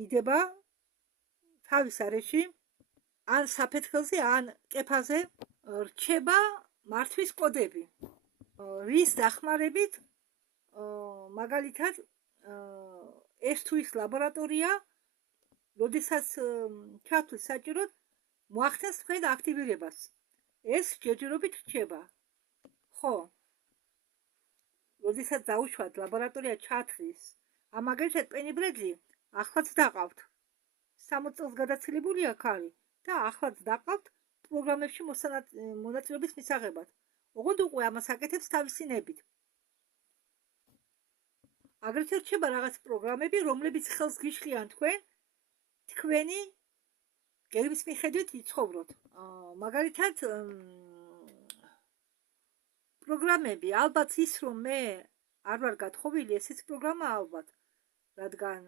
იდება თავის არეში ან საფეთქელზე, ან კეფაზე რჩება მართვის კოდები, რის დახმარებით მაგალითად ეს თუ ის ლაბორატორია, როდესაც ჩათვლის საჭიროდ მოახდენს თქვენ აქტივირებას. ეს ჯერჯერობით რჩება. ხო, როდესაც დაუშვათ ლაბორატორია ჩათვლის, ამ მაგალითად პენიბრედი ახლაც დაყავთ. 60 წელს გადაცილებულია ქალი და ახლაც დაყავთ პროგრამებში მონაწილეობის მისაღებად. ოღონდ უკვე ამას აკეთებს თავისი ნებით. აგრეთვე რჩება რაღაც პროგრამები, რომლებიც ხელს გიშლიან თქვენი გეგმის მიხედვით იცხოვროთ. მაგალითად პროგრამები, ალბათ ის რომ მე არ ვარ გათხოვილი, ესეც პროგრამა ალბათ, რადგან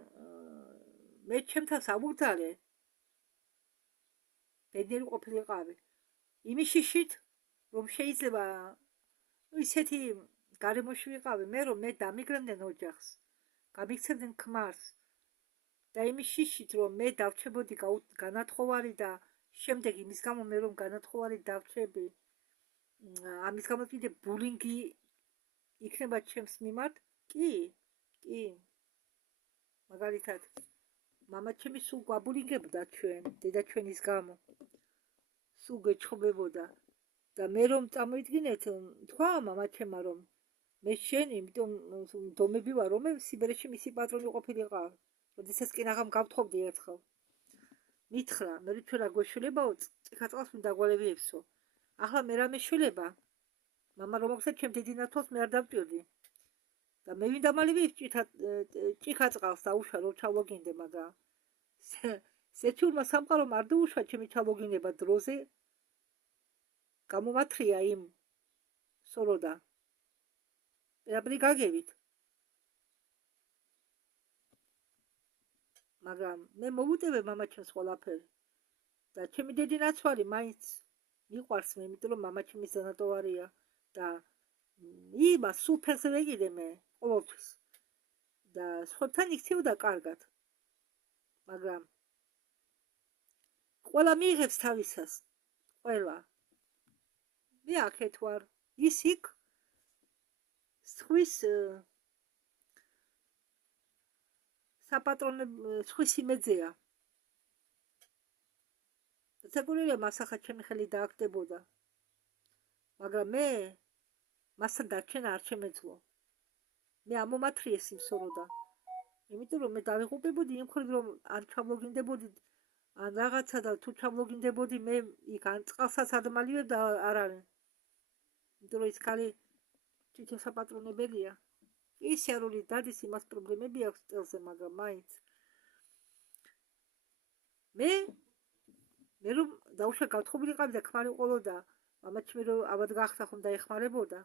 მე ჩემთან საბურძალე ბედნიერი ყოფილიყავი. იმის შიშით, რომ შეიძლება ისეთი გარემოში ვიყავი მე, რომ მე დამიგრებდნენ ოჯახს, გამიქცევდნენ ქმარს და იმის შიშით, რომ მე დავრჩებოდი განათხოვარი და შემდეგ იმის გამო მე რომ განათხოვარი დავრჩები, ამის გამო კიდე ბულინგი იქნება ჩემს მიმართ? კი. მაგალითად, მამაჩემი სულ გვაბულინგებდა ჩვენ, დედაჩვენის გამო. სულ გეჩხობებოდა და მე რომ წამოიდგინეთ, თქვა მამაჩემმა, რომ მე შენ, იმიტომ დომები ვარ, რომ მე სიბერეში მისი პატრონი ყოფილიყავ. როდესაც კინაღამ გავთხოვდი ერთხელ. მითხრა, მე ჩვენ რა გვეშველებაო, წიქაწყალს მინდა გვალევიებსო. ახლა მე რა მეშველება? მამა რომ მოხდა ჩემ დედინათვალს მე არ დავტირდი. და მე ვინდა მალევე ჭიქაწყალს დაუშვა რომ ჩავლოგინდე, მაგრამ სეჩურმა სამყარომ არ დაუშვა ჩემი ჩავლოგინება დროზე. გამომათრია იმ სოროდა. ვერაფერი გაგებით. მაგრამ მე მოვუტევე მამაჩემს ყველაფერი და ჩემი დედინაცვალი მაინც მიყვარს მე, იმიტომ რომ მამაჩემის დანატოვარია და იმას სულ ფეხზე ვეკიდე მე ყოველთვის და სხვებთან იქცეოდა კარგად. მაგრამ ყველა მიიღებს თავისას, ყველა. მე აქეთ ვარ, ის იქ სხვის სხვის იმედზეა. საგულია მასახა ჩემი ხელი დააკდებოდა. მაგრამ მე მასთან დარჩენა არ შემეძლო. მე ამომათრიეს იმ სოროდა. იმიტომ რომ მე დავიღუპებოდი იმ მხრივ, რომ არ ჩავლოგინდებოდი ან რაღაცა და თუ ჩავლოგინდებოდი მე იქ ან წყალსაც ადმალიებ და არ არის. იმიტომ რომ ის ქალი თვითონ საპატრონებელია. ის სიარული დადის, იმას პრობლემები აქვს წელზე, მაგრამ მაინც მე რომ დაუშვა გათხოვილიყავი და ქმარი ყოლოდა, მამაჩემი რომ აბად გახდა ხომ დაეხმარებოდა.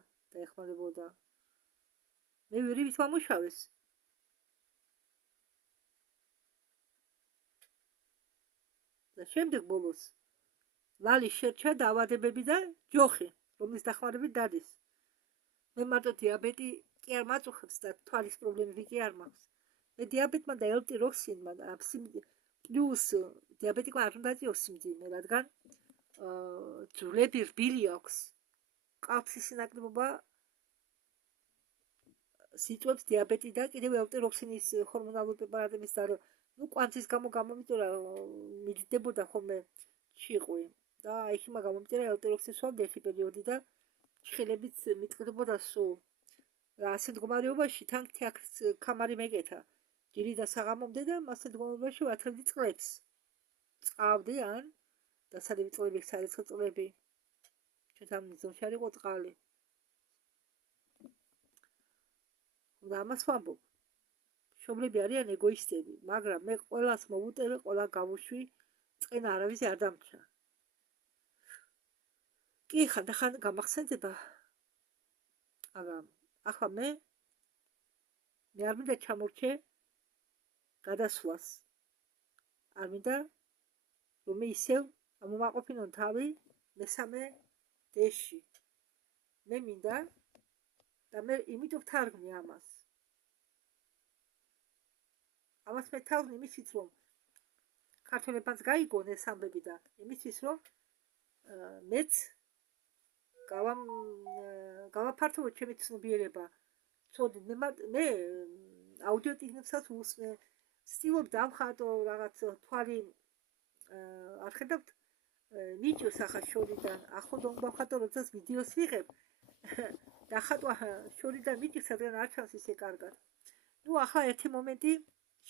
მე ვირივით მომუშავეს. და შემდეგ ბოლოს ლალი შერჩა დაავადებები და ჯოხი, რომლის დახმარებით დადის. მე მარტო დიაბეტი კი არ მაწუხებს და თვალის პრობლემები კი არ მაქვს. მე დიაბეტმა და ელტიროქსინმა და პლუს დიაბეტიკმა არ უნდა წიოს სიმძიმე, რადგან ძვლები რბილი აქვს. კალცის სინაკლებობა სიწვევს დიაბეტი და კიდევ ელტიროქსინის ჰორმონალური პრეპარატების და კვანძის გამო გამომიწურა მიდდებოდა ხოლმე ჭიყვი და იქმა გამომწირა ელტიროქსინის სვადერთი პერიოდი და ჭხილებიც მიტყდებოდა სულ. და ასე მდგომარეობაში თან თეაქს კამარი მეკეთა. ჯირი და საღამომდე და მასე მდგომარეობაში ვათრევდი წყლებს. წყავდი ან დასადები წყლები, სარეცხელ წყლები. ჩვენთან მიზონში არ იყო წყალი. და ამას ვამბობ. მშობლები არიან ეგოისტები, მაგრამ მე ყველას მოვუტევე, ყველა გავუშვი, წყენა არავის არ დამჭა. კი, ხანდახან გამახსენდება, მაგრამ ახლა მე არ მინდა ჩამორჩე გადასვლას. არ მინდა რომ ისევ ამომაყოფინონ თავი მესამე დეში. მე მინდა და მე იმიტომ ვთარგმნი ამას. ამას მე თავი იმისთვის რომ ქართველებმაც გაიგონ ეს ამბები და იმისთვის რომ მეც გავაფართოვო ჩემი ცნობიერება. ცოდი მე აუდიო ტექნიკასაც უსმე, ვცდილობ დავხატო რაღაც თვალი არ ხედავთ ვიდეოს ახლა შორიდან, ახლო დავხატო როდესაც ვიდეოს ვიღებ. დახატვა შორიდან ვიდეოს სადღან არ ჩანს ისე კარგად. ნუ ახლა ერთი მომენტი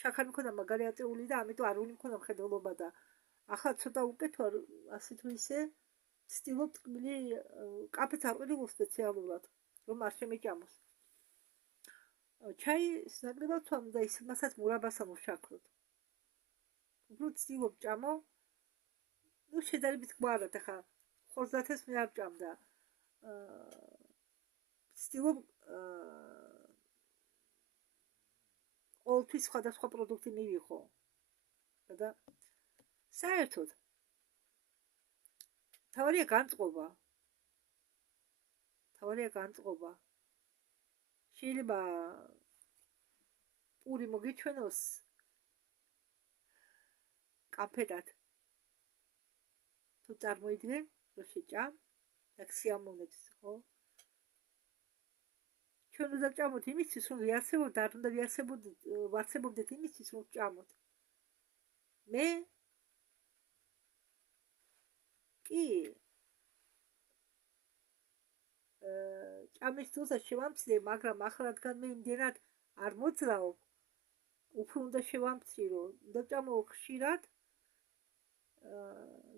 შაქარი მქონდა მაგარი აწეული და ამიტომ არ უნდა მქონდა მხედველობა და ახლა ცოტა უკეთვარ ასე თუ ისე ვცდილობ თქმილი კაფეც არ ყიდულობ სპეციალურად რომ არ შემეჭამოს. ჩაი ნაკლებად თვამ და ის მასაც მურაბას ამოვშაქროთ. უბრალოდ ვცდილობ ჭამო. ნუ შედარებით გვარად ახლა 50-ს მე არ ჭამდა. ვცდილობ ყოველთვის სხვადასხვა პროდუქტი მივიღო. და საერთოდ თავარია განწყობა. შეიძლება პური მოგიჩვენოს კაფედად. თუ წარმოიდგენ, რომ შეჭამ და ქსიამოვნებს, ხო? ჩვენ უნდა ვჭამოთ იმისთვის, რომ ვიარსებოთ და არ უნდა ვარსებობდეთ იმისთვის, რომ ვჭამოთ. მე კი ჭამის დოზა შევამცირე, მაგრამ ახლა რადგან მე იმდენად არ მოძრაობ, უფრო უნდა შევამცირო, უნდა ვჭამო ხშირად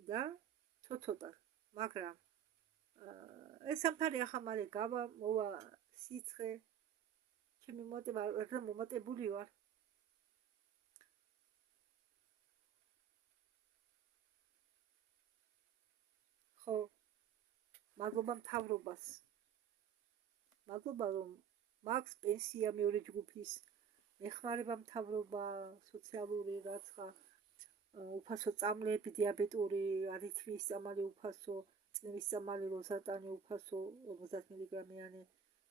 და ცოტა, მაგრამ ეს სამთარი ახლა მალე გავა, მოვა სიცხე, ჩემი მომატებული ვარ. ხო, მადლობა მთავრობას. მადლობა რომ მაქვს პენსია მეორე ჯგუფის, ეხმარება მთავრობა, სოციალური რაღაცა, უფასო წამლები, დიაბეტური, არითმიის წამალი უფასო, წნევის წამალი ლოზატანი უფასო 50 მგ-იანი,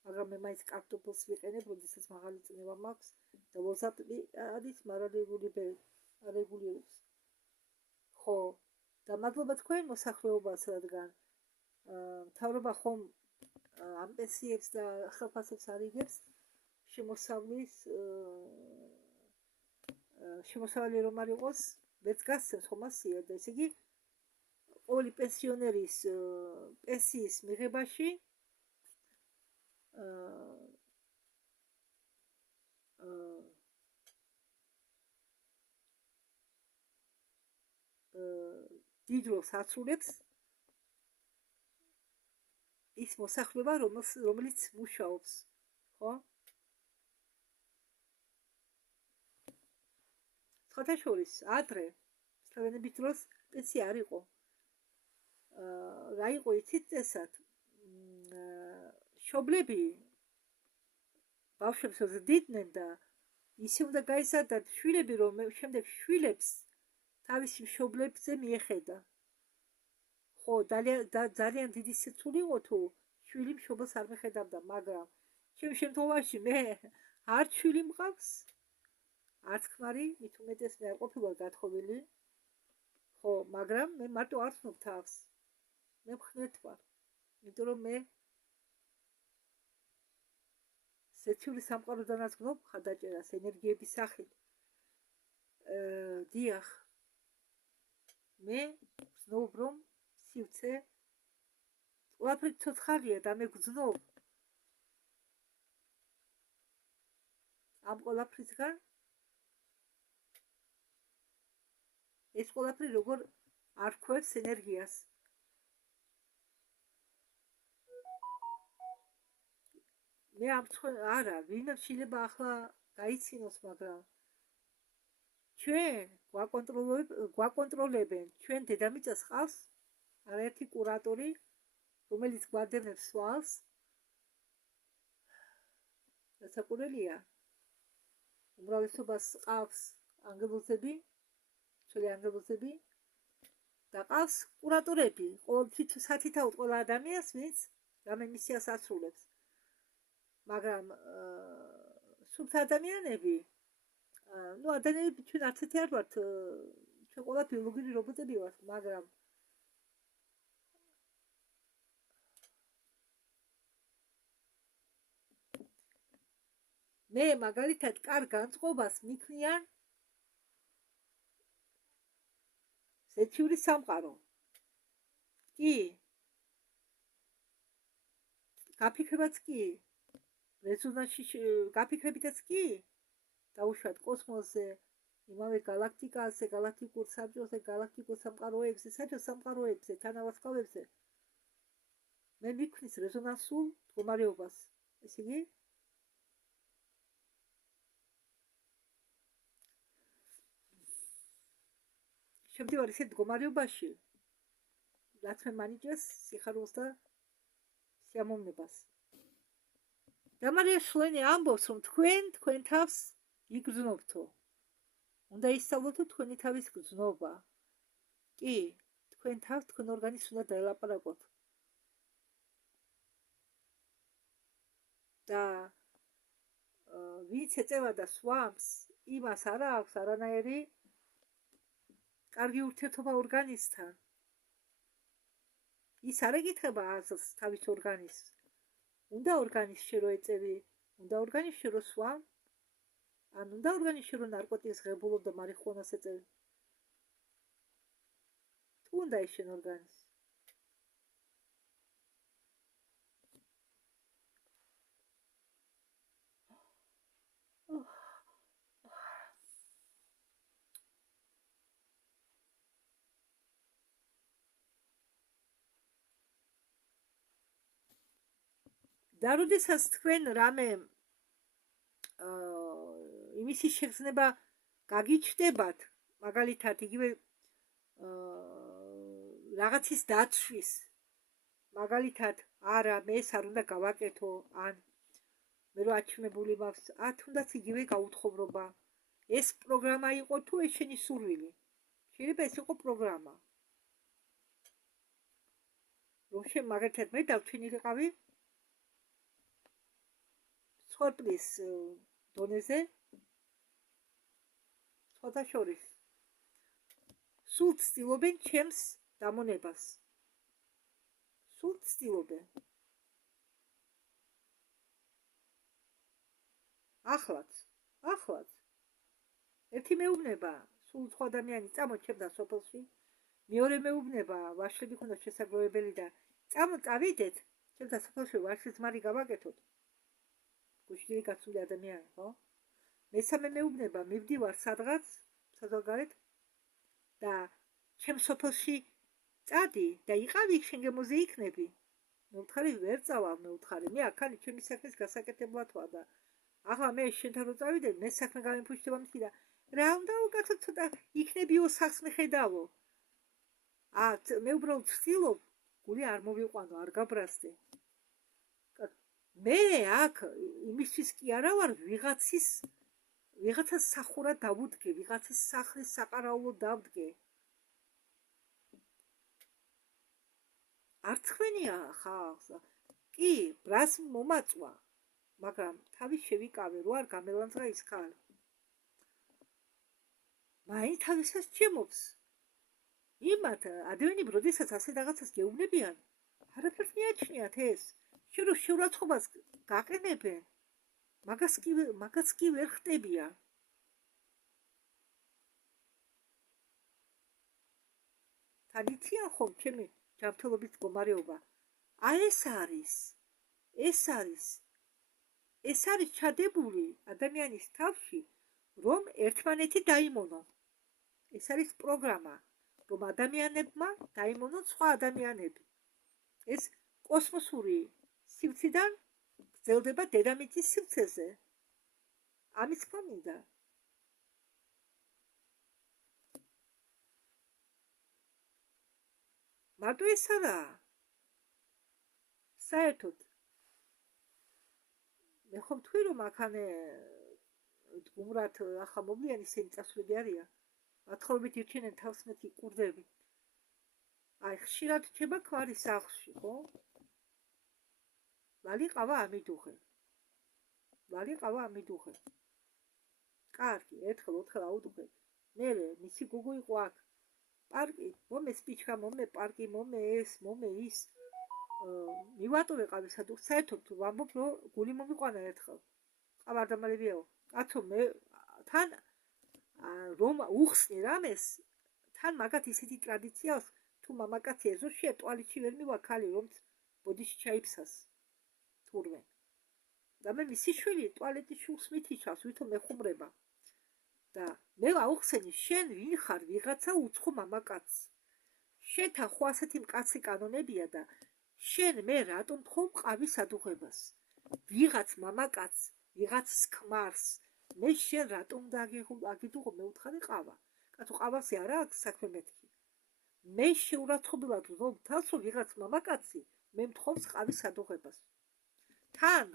მაგრამ მე მაინც კარტოფილს ვიყენებ, როდესაც მაღალი წნევა მაქვს და ლოზატანი არის მარეგულირებს. ხო, და მადლობა თქვენ მოსახლეობას, რადგან მთავრობა ხომ ამ პენსიებს და ხელფასებს არიგებს შემოსავალი რომ არ იყოს, მეც გასცემს ხომ ასია და ესე იგი ყოველი პენსიონერის პენსიის მიღებაში დიდ როლს ასრულებს ის მოსახლეობა, რომელიც მუშაობს, ხო? სხვათა შორის, ადრე სლოვენების დროს პენსია არ იყო. რა იყო იცით წესად? მშობლები ბავშვებს ზრდიდნენ და ისე უნდა გაიზარდათ შვილები, რომ შემდეგ შვილებს თავისი მშობლებზე მიეხედა. ხო, ძალიან დიდი სიცოცხლე იყო თუ შვილი მშობელს არ მიხედავდა, მაგრამ ჩემ შემთხვევაში მე არც შვილი მყავს, არც ქმარი, მით უმეტეს მე არ ყოფილა გათხოვილი. ხო, მაგრამ მე მარტო არ ვცნობ თავს. მე მხნეთ ვარ, იმიტომ რომ მე სეციური სამყაროდანაც გნობ ხადაჭერას ენერგიების სახით. დიახ, მე ვცნობ რომ სივცე ყველაფერი ცოცხალია და მე გძნობ ამ ყველაფრისგან ეს ყველაფერი როგორ არ ხვევს ენერგიას. მე ამ არა, ვინ შეიძლება ახლა გაიცინოს, მაგრამ ჩვენ გვაკონტროლებენ, ჩვენ დედამიწას ყავს არაერთი კურატორი, რომელიც გვადევნებს სვალს. დასაყურელია. უმრავლესობას ყავს ანგელოზები, ჩვენი ანგელოზები და ყავს კურატორები, ყოველთვის სათითაოდ ყველა ადამიანს, ვინც რამე მისიას ასრულებს. მაგრამ სულ ადამიანები, ადამიანები ჩვენ არც ერთი არ ვართ, ჩვენ ყველა ბიოლოგიური რობოტები ვართ, მაგრამ მე მაგალითად კარგ განწყობას მიქმნიან ზეთიური სამყარო. კი. გაფიქრებაც კი. რეზონანსში გაფიქრებითაც კი. დაუშვათ კოსმოსზე, იმავე galaktikაზე, galaktikურ საბჭოზე, galaktikურ სამყაროებზე, საერთოდ სამყაროებზე, თანავარსკვლავებზე. მე მიქმნის რეზონანსულ მდგომარეობას. ესე იგი, შემდგარ ისეთ მდგომარეობაში, რაც მე მანიჭებს სიხარულს და სიამოვნებას. და მარია შლენი ამბობს, რომ თქვენ თავს იგრძნობთო. უნდა ისწავლოთო თქვენი თავის გრძნობა. კი, თქვენ თავს, თქვენ ორგანიზმს უნდა დაელაპარაკოთ. და ვინც ეწევა და სვამს, იმას არ აქვს არანაირი კარგი ურთიერთობა ორგანიზმთან. ის არ ეკითხება აზრს თავის ორგანიზმს. უნდა ორგანიზმში რო ეწევი, უნდა ორგანიზმში რო სვამ, ან უნდა ორგანიზმში რო ნარკოტიკს ღებულობ და მარიხუანას ეწევი. თუ უნდა ის შენ ორგანიზმი. და როდესაც თქვენ რამე იმისი შეგრძნება გაგიჩნდებათ, მაგალითად იგივე რაღაცის დაცვის, მაგალითად არა მე ეს არ უნდა გავაკეთო, ან მე რო აჩვენებული მაქვს, თუნდაც იგივე გაუთხრობა. ეს პროგრამა იყო თუ ეს შენი სურვილი. შეიძლება ეს იყო პროგრამა. რომ შენ მაგალითად მე დავჩენილიყავი სხორპლის დონეზე, სხვათა შორის. სულ ცდილობენ ჩემს დამონებას. სულ ცდილობენ. ახლაც. ერთი მეუბნება, სულ სხვა ადამიანი წამოწ ჩემთან სოფელში. მეორე მეუბნება, ვაშლები ქონდათ შესაძლებელი და წავიდეთ ჩემთან სოფელში ვაშლის მარი გავაკეთოთ. გუშინი გაცული ადამიანი, ხო? მესამე მეუბნება, მივდივარ სადღაც, საზღვარგარეთ და ჩემ სოფელში წადი და იყავი შენ გემოზე იქნები. მეუთხარი ვერ წავალ, მე აქანი ჩემი საქმის გასაკეთებლად ვარ და ახლა მე შენთან რო წავიდე, მე საქმე გამიფუშტება მითი და რა უნდა უკაცო ცოტა იქნებიო სახს მიხედავო. მე უბრალოდ ვცდილობ, გული არ მოვიყვანო, არ გაბრაზდე. მე აქ იმისთვის კი არა ვარ, ვიღაცას სახურად დავუდგე, ვიღაცის სახლის საყარაულო დავდგე. არ თქვენია ხალხს. კი, ბრას მომაწვა, მაგრამ თავის შევიკავე, რო არ გამელანძღა ის ხალ. მაინც თავისას ჩემობს. იმათ ადამიანები, როდესაც ასე რაღაცას გეუბნებიან, არაფერს მიაჩნიათ ეს. შურაცხობას გაყენებენ, მაგას კი ვერ ხტებიან. თანიციან ხომ ჩემი ჯანმრთელობის მდგომარეობა. ეს არის ჩადებული ადამიანის თავში, რომ ერთმანეთი დაიმონონ. ეს არის პროგრამა, რომ ადამიანებმა დაიმონონ სხვა ადამიანები. ეს კოსმოსური სივრციდან გრძელდება დედამიწის სივრცეზე. ამის თქმა მინდა. მარტო ეს არაა. საერთოდ მე ხომ თქვი რომ აქანე გუმრათ ახლა მოვლიან ისინი წასვლები არიან. მათხოვებით ირჩენენ თავს მეთი კურდები. აი ხშირად რჩება ქმარი სახლში, ხო? ლალი ყავა ამიდუღე. კარგი, ერთხელ-ოთხელ აუდუღე. მერე მისი გოგო იყო აქ. პარკი, მომე სპიჩკა, მომე პარკი, მომე ეს, მომე ის. მივატოვე ყავისად, საერთოდ ვამბობ, რომ გული მომიყვანა ერთხელ. ყავარდამალებიაო. კაცო, მე თან რომ უხსნი რამეს, თან მაგათ ისეთი ტრადიცია აქვს, თუ მამაკაცი ეზოში ტუალეტში ვერ მივა ქალი, რომ ბოდიში ჩაიფსას. თურმე. და მე მისი შვილი ტუალეტის შულს მითიჩავს, ვითომ ეხუმრება. და მე აუხსენი, შენ ვინ ხარ, ვიღაცა უცხო მამაკაცი. შენთან ხო ასეთი მკაცრი კანონებია და შენ მე რატომ თხოვ ყავის ადუღებას? ვიღაც მამაკაცს, ვიღაც სქმარს, მე შენ რატომ დაგიდუღო მეუთხარი ყავა? კაცო, ყავასი არა აქვს საქმე მეთქი. მე შეურაცხყოფილად ვზობ თავს, რომ ვიღაც მამაკაცი მე მთხოვს ყავის ადუღებას. თან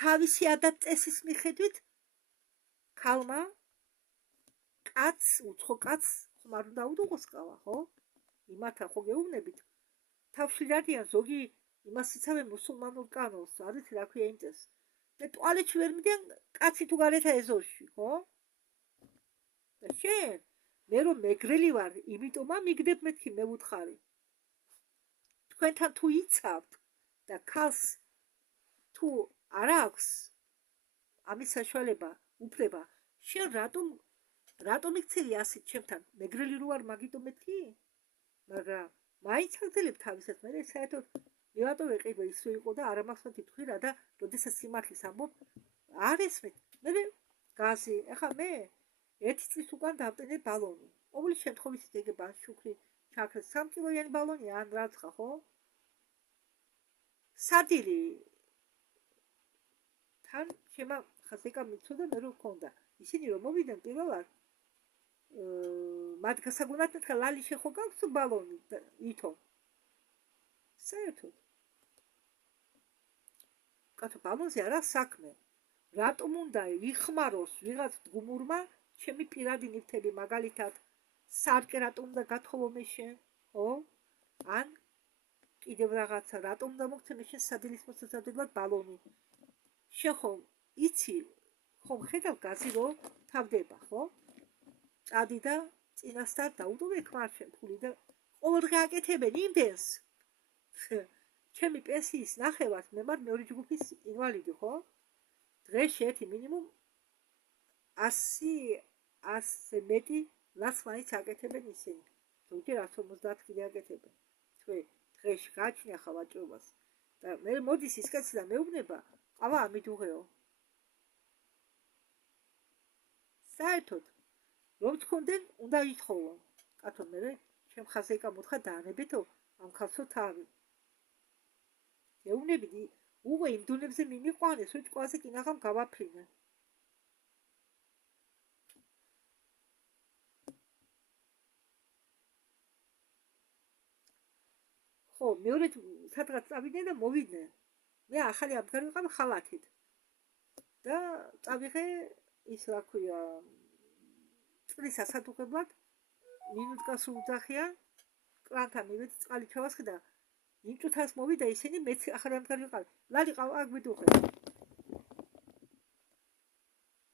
თავისი ადათ-წესის მიხედვით ქალმა კაცს, უცხო კაცს ხომ არ უნდა აუდუღოს ყავა, ხო? იმათა ხო გეუბნებით. თავში რადიან ზოგი იმას იცავენ მუსულმანურ კანონს, არის რა ქვია იმ წესს. და ტუალეტში ვერ მიდიან კაცი თუ გარეთა ეზოში, ხო? და შენ მე რომ მეგრელი ვარ, იმიტომ მიგდებ მეთქი მევუთხარი. თქვენთან თუ იცავთ და ქალს თუ არ აქვს ამის საშუალება, უფლება, შენ რატომ იქცევი ასეთ ჩემთან? მეგრელი რო არ მაგიტო მეთქი? მაგრამ მაინც აგძელებ თავისად, მე საერთოდ მივატოვე ყიდვა ის რო იყო და არ ამახსოვს თქვი რა და როდესაც სიმართლის ამბობ, არ ესმით. მე გაზი, ეხა მე 1 წლის უკან დავტენე ბალონი. ყოველი შემთხვევით იგებ ან შუქრი ჩაქრეს 3 კილოიანი ბალონი ან რაცხა, ხო? სადილი თან შემა ხაზეკა მიცოდა მე რო მქონდა. ისინი რომ მოვიდნენ პირველად მათ გასაგონად თქვა ლალი შეხო გაქვს ბალონი ვითომ. საერთოდ კაცო, ბალონზე არა საქმე. რატომ უნდა იხმაროს ვიღაც გუმურმა ჩემი პირადი ნივთები, მაგალითად სარკე რატომ უნდა გათხოვო მე შენ, ხო? ან კიდევ რაღაცა რატომ უნდა მოგცემე შენ სადილის მოსაცდებლად ბალონი? შენ ხომ იცი, ხომ ხედავ გაზი რომ თავდება, ხო? წადი და წინასწარ დაუდოვე ქმარშენ ფული და ყოველ დღე აკეთებენ იმდენს. ჩემი პენსიის ნახევარს მე ვარ მეორე ჯგუფის ინვალიდი, ხო? დღეში ერთი მინიმუმ 100-ზე მეტი ლას მაინც აკეთებენ ისინი. ზოგჯერ 150 კიდე აკეთებენ. თქვი დღეში გააჩნია ხა ვაჭრობას. და მე მოდის ის კაცი და მეუბნება, ყავა ამიდუღეო. საერთოდ რომ თქონდნენ, უნდა ითხოვონ. კაცო, მე ჩემ ხაზეკა მოთხა დაანებეთო ამ ხალხო თავი. გეუბნებით, უღე იმ დონებზე მიმიყვანეს, რომ ჭკუაზე კინაღამ გავაფრინე. ხო, მეორე სადღაც წავიდნენ და მოვიდნენ. მე ახალი ამდგარი ვიყავ ხალათით. და წავიღე ის რა ქვია წრის ასადუღებლად მინუტკას უძახია, კრანთან მივედი წყალი ჩავასხე და იმ წუთას მოვიდა ისინი, მეც ახალი ამდგარი ვიყავ. ლალი ყავა აქ მიდუღე.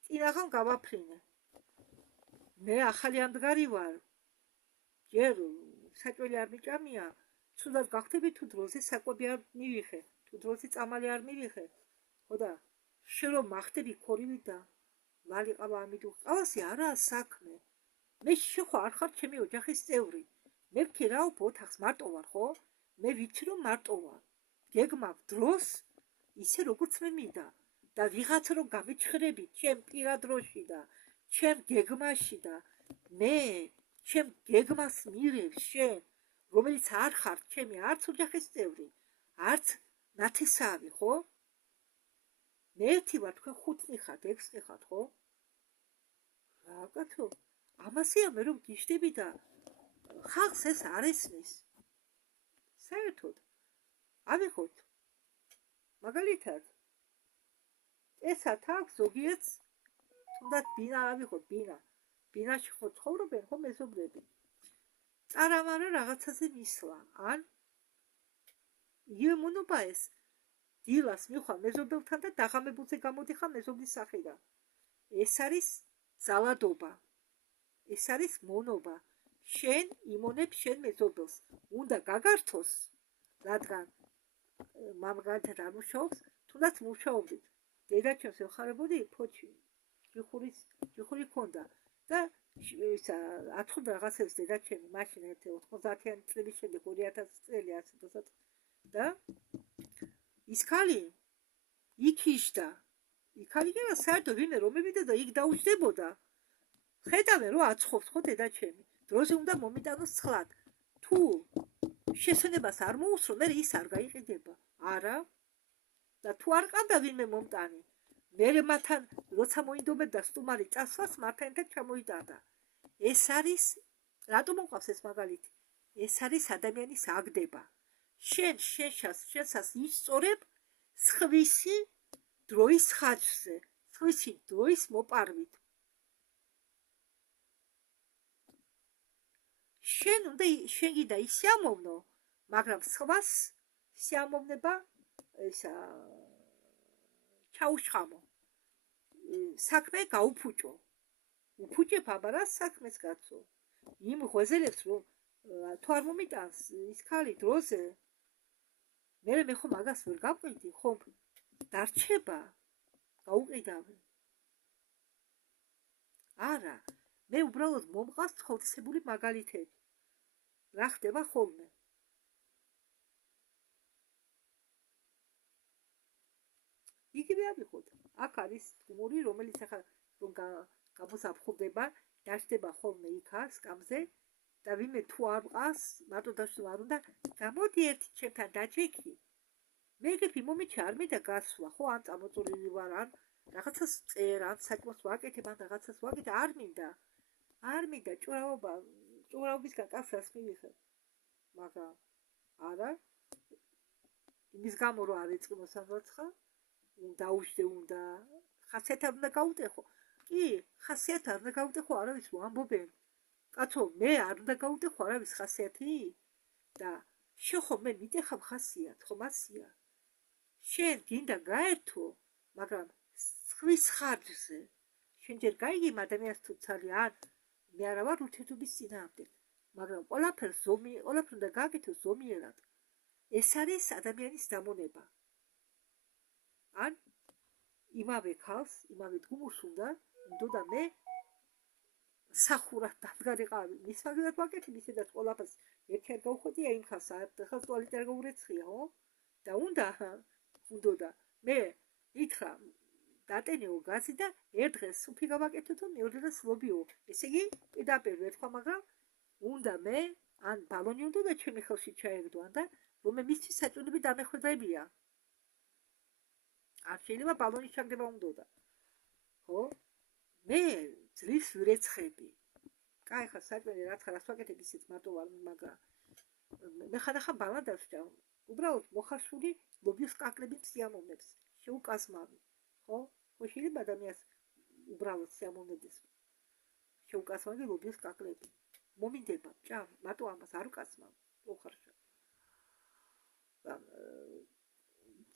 კინაღამ გავაფრინე. მე ახალი ამდგარი ვარ. ჯერ საჭველი არ მიჭამია. ცუდად გახდები თუ დროზე საკვები არ მივიხე, თუ დროზე წამალი არ მივიხე. ხო და შენ რომ მახდები ქორივი და ლალი ყავა ამიდუღე. ყავასი არაა საქმე. მე შეხო არ ხარ ჩემი ოჯახის წევრი. მე ვქირავ ოთახს მარტო ვარ, ხო? მე ვიცი რომ მარტო ვარ. გეგმავ დროს ისე როგორც მე მინდა და ვიღაცა რომ გამიჩხრები ჩემ პირადროში და ჩემ გეგმაში და მე ჩემ გეგმას მირევ შენ, რომელიც არ ხარ ჩემი არც ოჯახის წევრი, არც ნათესავი, ხო? მე ერთი ვარ, თქვენ ხუთნი ხართ, ექვსნი ხართ, ხო? რა კაცო, ამასია მე რომ გიშდები და ხალხს ეს არ ესმის. საერთოდ ავიღოთ მაგალითად ესათ აქვს ზოგიერთს თუნდაც ბინა ავიღოთ ბინაში ხო ცხოვრობენ ხო მეზობლები წარავარა რაღაცაზე მისვლა ან იემონობა ეს დილას მიხვალ მეზობელთან და დაღამებულზე გამოდიხარ მეზობლის სახიდან ეს არის ძალადობა ეს არის მონობა შენ იმონებ შენ მეზობელს უნდა გაგართოს რადგან მამგანთან არ მუშაობს თუნდაც მუშაობდით დედაჩემს ეხარებოდი ფოჩი ჯიხური ქონდა და ისა ათხოვდა რაღაცებს დედაჩემი მაშინ ერთ 90-იანი წლების შემდეგ 2000 წელი ასე დასად და ის ქალი იქ იშდა იქ არიგენა საერთოდ ვინმე რომ მივიდა და იქ დაუჯდებოდა ხედავენ რომ აცხობს ხო დედაჩემი დროზე უნდა მომიტანოს ცხლად თუ შესანებას არ მოусრო მე ის არ გაიყიდება არა და თუ არ ყავდა ვინმე მომტანი მე მათთან როცა მოინდომებდა სტუმარი წასვლას მათთან ერთად ჩამოიტანდა ეს არის რატომ მოყავს ეს მაგალითი ეს არის ადამიანის აგდება შენსაც ისწორებ სხვისი დროის ხარჯზე სხვისი დროის მოპარვით შენ გიდა ისიამოვნო მაგრამ სხვას სიამოვნება ისა ჩაუშხამო საქმე გაუფუჭო უფუჭებ აბარა საქმეს კაცო იმ ღვეზელებს რომ თუ არ მომიტანს ის ქალი დროზე მე ხომ მაგას ვერ გავყიდი ხომ დარჩება გაუყიდავენ არა მე უბრალოდ მომყავს ხალხსებული მაგალითები რა ხდება ხოლმე იგივე ავიღოთ აქ არის გმური რომელიც ახლა რომ გამოსაფხურდება დაждდება ხოლმე იქა სკამზე და ვინმე თუ არ მყავს მარტო დაშლა არ უნდა გამოდი ერთი ჩემთან დაჭიქი მე ეგეთი მომენტი არ მინდა გასვლა ხო ან წამოწოლილი ვარ ან რაღაცას წერ ან საქმეს ვაკეთებ ან რაღაცას ვაკეთე არ მინდა ჭურავებისგან კაცს მივიღებ მაგრამ არა იმის გამო რომ არ ეწყინო სამრაცხა დაუჯდე უნდა ხასიათად უნდა გაუტეხო კი ხასიათად უნდა გაუტეხო არავის ვამბობენ კაცო მე არ უნდა გაუტეხო არავის ხასიათი და შეხო მე მიტეხავ ხასიათ ხომ ასია შენ გინდა გაერთო მაგრამ სხვის ხარჯზე შენ ჯერ გაიგი ადამიანს თუ ძალიან მე არა ვარ ურთიერთობის წინააღმდეგ მაგრამ ყველაფერს უნდა გააკეთო ზომიერად ეს არის ადამიანის დამონება ან იმავე ქალს იმავე გმურს უნდა მე სახურად დამდგარიყავი მის მაგალითად ვაკეთებ ისედაც ყველაფერს ერთი არ გავხდია იმ ხალხს ახლა ტუალეტი არ გაურეცხია ხო და უნდა მე ითხრა დატენეო გაზი და ერთ დღეს სუფი გავაკეთო და მეორე დღეს ლობიო ესე იგი პირდაპირ ვეთქვა მაგრამ უნდა მე ან ბალონი უნდა და ჩემი ხელში ჩაეგდო ან და რომ მე მისთვის საჭიროები დამეხვედრებია არ შეიძლება ბალონის ჩაგდება უნდა ხო მე ძრის ვირეცხები კაი ხა საჭმელი რაც ვაკეთებ ისიც მარტო ვარ მაგრამ მე ხანახა ბალადას ჭამ უბრალოდ მოხარშული ლობიოს კაკლებით სიამოვნებს შეუკასმავი ხო შეიძლება ადამიანს უბრალოდ სიამოვნებდეს შეუკასმავი ლობიოს კაკლები მომინდება ჭამ მარტო ამას არ უკასმავ მოხარშა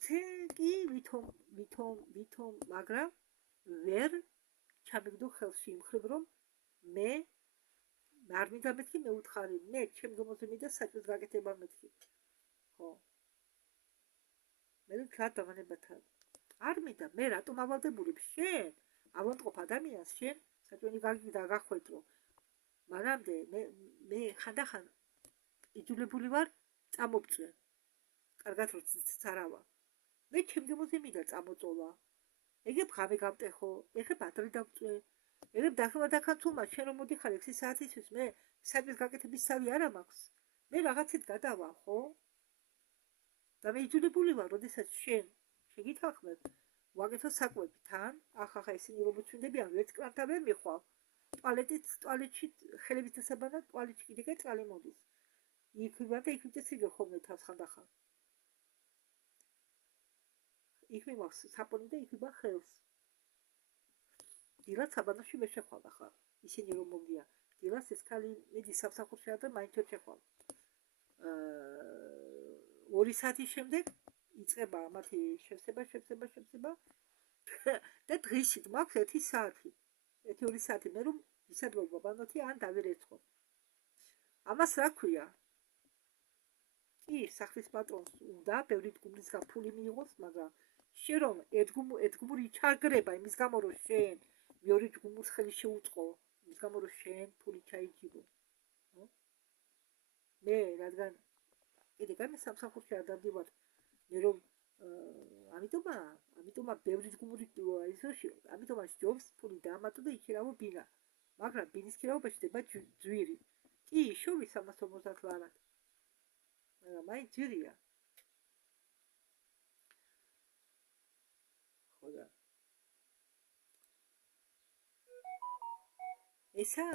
ცეგი ვითომ მაგრამ ვერ ჩამიგდო ხელში იმ ხრივ რომ მე არ მინდა მეთქი მე უთხარი მე ჩემ გემოზე მინდა საჭმლის გაკეთება მეთქი ხო მე გადავანებათან არ მინდა მე რატომ ავალდებულებ შენ ავანტყოფ ადამიანს შენ საჭმელი გაგიდა გახვედრო მანამდე მე ხანდახან იძულებული ვარ წამობწვე კარგად რო ცარავა მე ჩემ გემოზე მინდა წამოწოლა ეგებ ღამე გამტეხო ეგებ ადრე დავწვე ეგებ დახმარდაქაცულმა შენ რომ მოდიხარ 6 საათისთვის მე საჭმლის გაკეთების თავი არა მაქვს მე რაღაცით გადავა ხო და მე იძულებული ვარ როდესაც შენ შეგითანხმებ ვაკეთო საკვები თან, ახახა ისინი რომ უჩვენდებიან, ვერც კრანტა ვერ მიხვალ. ტუალეტში ხელებით დასაბანად ტუალეტში კიდე წყალი მოდის. იქვიბა და იქ ვიწესრიგე ხოლმე თავს ხანდახან. იქ მიმახს საპონი და იქვიბა ხელს. დილაც საბანოში ვერ შეხვალ ახლა. ისინი რომ მომდიან. დილას ეს ქალი მიდის სამსახურში და მაინც ვერ შეხვალ. 2 საათის შემდეგ იწყება მათი შევსება და დღისით მაქვს 1 საათი. 1-2 საათი მე რომ ვისადგომ ბანოთი ან დავერეცხო. ამას რა ქვია? კი, სახლის პატრონს უნდა ბევრი ჯგუფისგან ფული მიიღოს, მაგრამ შენ რომ ერთგუმური ჩაგრება იმის გამო რომ შენ მეორე ჯგუფის ხელი შეუწყო, იმის გამო რომ შენ ფული ჩაიჯიბო. მე რადგან კიდე გამე სამსახურში არ დავდივარ, მე რომ ამიტომა ბევრი ჯგუფური ისოში, ამიტომა ჯობს ფული დაამატო და იქირავო ბინა. მაგრამ ბინის ქირავობაში დება ძვირი. კი, შოვის 350 ლარად. მაინც ძვირია. ხოდა. ესა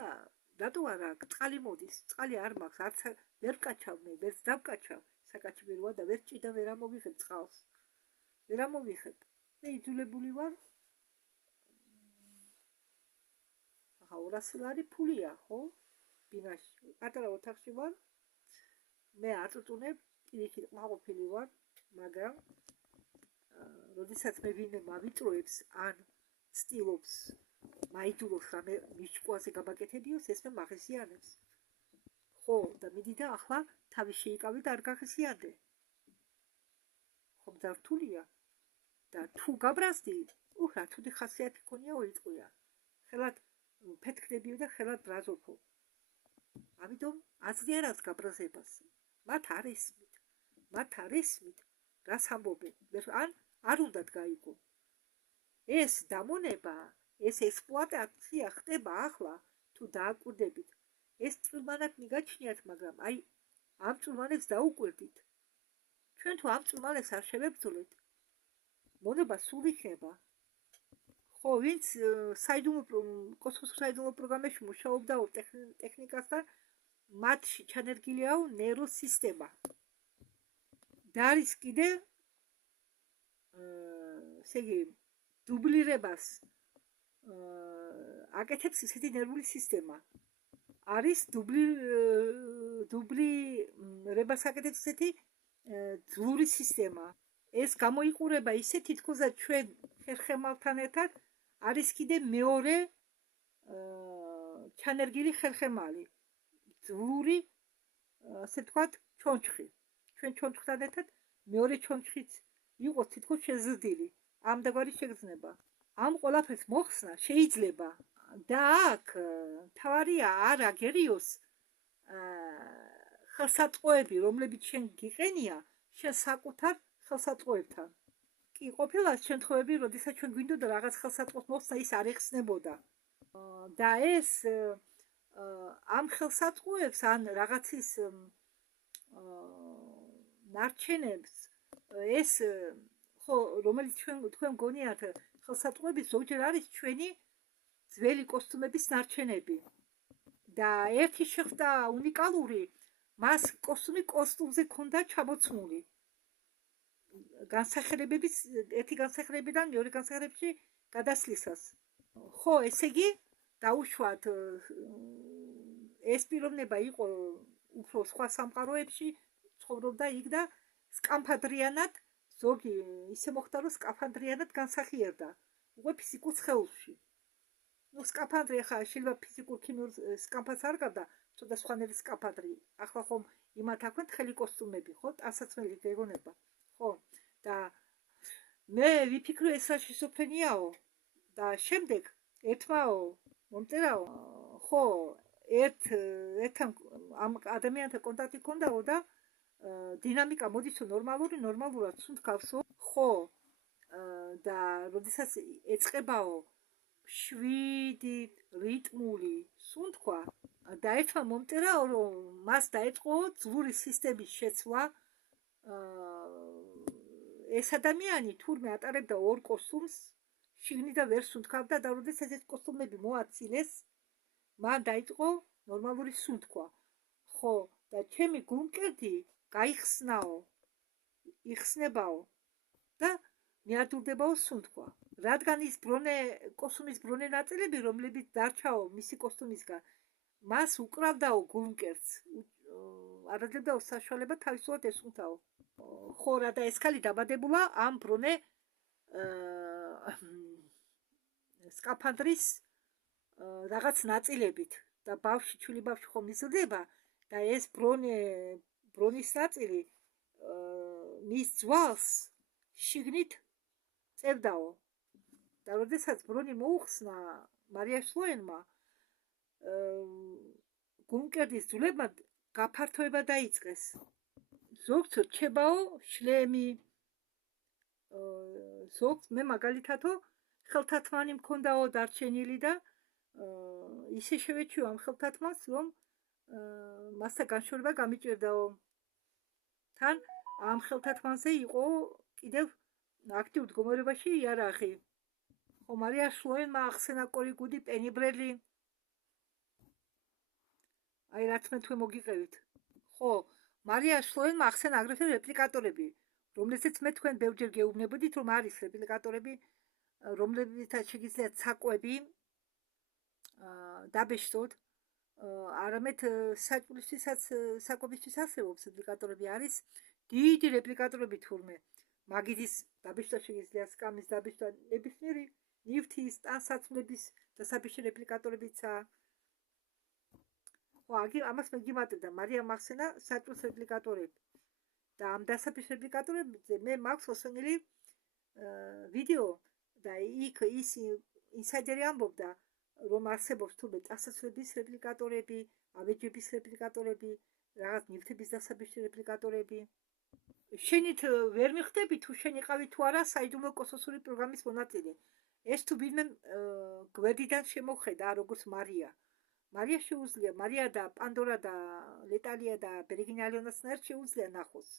რატო არა წყალი მოდის? წყალი არ მაქვს, არც ვერ ვკაჩავ მე, ვერც დავკაჩავ. საკაჩი ვერ ვარ და ვერ ჭიდა ვერ ამოვიღებ წყალს. ვერ ამოვიღებ. მე იძულებული ვარ. ახლა 200 ლარი ფულია, ხო? ბინაში. პატარა ოთახში ვარ. მე არ წუწუნებ, პირიქით ყმაყოფილი ვარ, მაგრამ როდესაც მე ვინმე მავიწროებს ან ცდილობს მაიძულოს რამე მიჭკუაზე გაბაკეთებიოს, ეს მე მაღიზიანებს. ხო, და მიდი და ახლა თავი შეიკავე და არ გაღიზიანდე. ხომ ძართულია და თუ გაბრაზდი, რა თუდი ხასიათი ქონია ოიწყვია. ხელად ფეთქდებიო და ხელად ბრაზობო. ამიტომ აზრიერად გაბრაზებას. მათ არ ისმით, რას ამბობენ, ან არ უნდათ გაიგო. ეს დამონება, ეს ექსპლუატაცია ხდება ახლა, თუ დააკვირდებით. ეს წვრილმანად მიგაჩნიათ, მაგრამ აი ამ წვრილმანებს დაუკვირდით. ჩვენ თუ ამ წვრილმანებს არ შევებრძოლეთ, მონება სულ იქნება. ხო, ვინც კოსმოსურ საიდუმლო პროგრამაში მუშაობდა ტექნიკასთან, მათში ჩანერგილიაო ნეიროსისტემა. და არის კიდე ესე იგი დუბლირებას აკეთებს ისეთი ნერვული სისტემა. არის დუბლირებას აკეთებს ისეთი ძვური სისტემა. ეს გამოიყურება ისე თითქოს ჩვენ ხერხემალთან ერთად არის კიდე მეორე ჩანერგილი ხერხემალი. ძვური, ასე ვთქვათ, ჩონჩხი. ჩვენ ჩონჩხთან ერთად მეორე ჩონჩხიც იყოს თითქოს შეზრდილი. ამდაგვარი შეგრძნება. ამ ყველაფერს მოხსნა შეიძლება და აქ თავარია არ აგერიოს ხელსაწყოები, რომლებიც შენ გიყენია, შენ საკუთარ ხელსაწყოებთან. კი, ყოფილა შემთხვევები, როდესაც ჩვენ გვინდოდა რაღაც ხელსაწყოს მოხსნა, ის არ ეხსნებოდა. და ეს ამ ხელსაწყოებს ან რაღაცის ნარჩენებს ეს ხო, რომელიც თქვენ გონიათ ხელსაწყოების ზოგჯერ არის ჩვენი ძველი კოსტუმების ნარჩენები. და ერთი შეხვდა უნიკალური, მას კოსტუმზე ქონდა ჩამოცმული. განსახლებების ერთი განსახლებიდან მეორე განსახლებში გადასვლისას. ხო, ესე იგი დაუშვათ ეს პიროვნება იყო უფრო სხვა სამყაროებში, ცხოვრობდა იქ და სკაფანდრიანად ზოგი ისე მოხდა, რომ სკაფანდრიანად განსახიერდა. უკვე ფიზიკურ სხეულში. სკაფანდრი ახლა შეიძლება ფიზიკურ ქიმიურ სკაფანდრს არ გადა, ცოტა სხვანაირი სკაფანდრი. ახლა ხომ იმათ აქვთ ხელი კოსტუმები, ხო? ტანსაცმელი გეგონება. ხო? და მე ვიფიქრე ეს რა შიზოფრენიაო და შემდეგ ერთმაო მომწერაო, ხო, ერთთან ამ ადამიანთან კონტაქტი ქონდაო და დინამიკა მოდისო ნორმალურად სუნთქავსო, ხო, და როდესაც ეწყებაო შვიდი რიტმული სუნთქვა და ერთმა მომწერაო, რომ მას დაეწყო ძვური სისტემის შეცვლა, ეს ადამიანი თურმე ატარებდა ორ კოსტუმს, შიგნიდან ვერ სუნთქავდა და როდესაც ეს კოსტუმები მოაცილეს, მან დაიწყო ნორმალური სუნთქვა. ხო, და ჩემი გულმკერდი გაიხსნაო, იხსნებაო და მიადურდებაო სუნთქვა. რადგან ის კოსტუმის ბრონე ნაწილები, რომლებიც დარჩაო მისი კოსტუმისგან, მას უკრავდაო გულმკერდს, არ აძლევდაო საშუალება თავისუფლად ესუნთქაო. ხო, რა და ეს ქალი დაბადებულა ამ ბრონე სკაფანდრის რაღაც ნაწილებით და ბავშვი, ჩვილი ბავშვი ხომ იზრდება და ეს ბრონის ნაწილი მის ძვალს შიგნით წევდაო. და როდესაც ბრონი მოუხსნა მარია შლოენმა, გულმკერდის ძვლებმა გაფართოება დაიწყეს. ზოგს რჩებაო შლემი, ზოგს მე მაგალითადო ხელთათმანი მქონდაო დარჩენილი და ისე შევეჩიო ამ ხელთათმას, რომ მასთან განშორება გამიჭირდაო. თან ამ ხელთათმანზე იყო კიდევ აქტიურ მდგომარეობაში იარაღი. ხო, მარია შლოენმა ახსენა კორიგუდი პენიბრელი. აი რაც მე თქვენ მოგიყევით. ხო, მარია შლოენმა ახსენა აგრეთვე რეპლიკატორები, რომლებსაც მე თქვენ ბევრჯერ გეუბნებოდით, რომ არის რეპლიკატორები, რომლებითაც შეგიძლიათ საკვები დაბეჭდოთ. არამედ საჭმლისთვისაც საკვებისთვის არსებობს რეპლიკატორები, არის დიდი რეპლიკატორები თურმე. მაგიდის დაბეჭდა შეგიძლიათ, სკამის დაბეჭდა, ნებისმიერი ნივთის, ტანსაცმლების დასაბეჭდი რეპლიკატორებიცაა. ხო, ამას მე გიმატებდა მარიამ ახსენა საჭმლის რეპლიკატორები. და ამ დასაბეჭდი რეპლიკატორებზე მე მაქვს მოსვენილი ვიდეო და იქ ის ინსაიდერი ამბობდა, რომ არსებობს თურმე ტანსაცმლების რეპლიკატორები, ავეჯების რეპლიკატორები, რაღაც ნივთების დასაბეჭდი რეპლიკატორები. შენით ვერ მიხვდები თუ შენ იყავი თუ არა საიდუმლო კოსმოსური პროგრამის მონაწილე. ეს თუ ვინმე გვერდიდან შემოხედა, როგორც მარია. მარია შეუძლია, მარია და პანდორა და ლეტალია და ბერეგინა ალიონასთან ერთ შეუძლია ნახოს.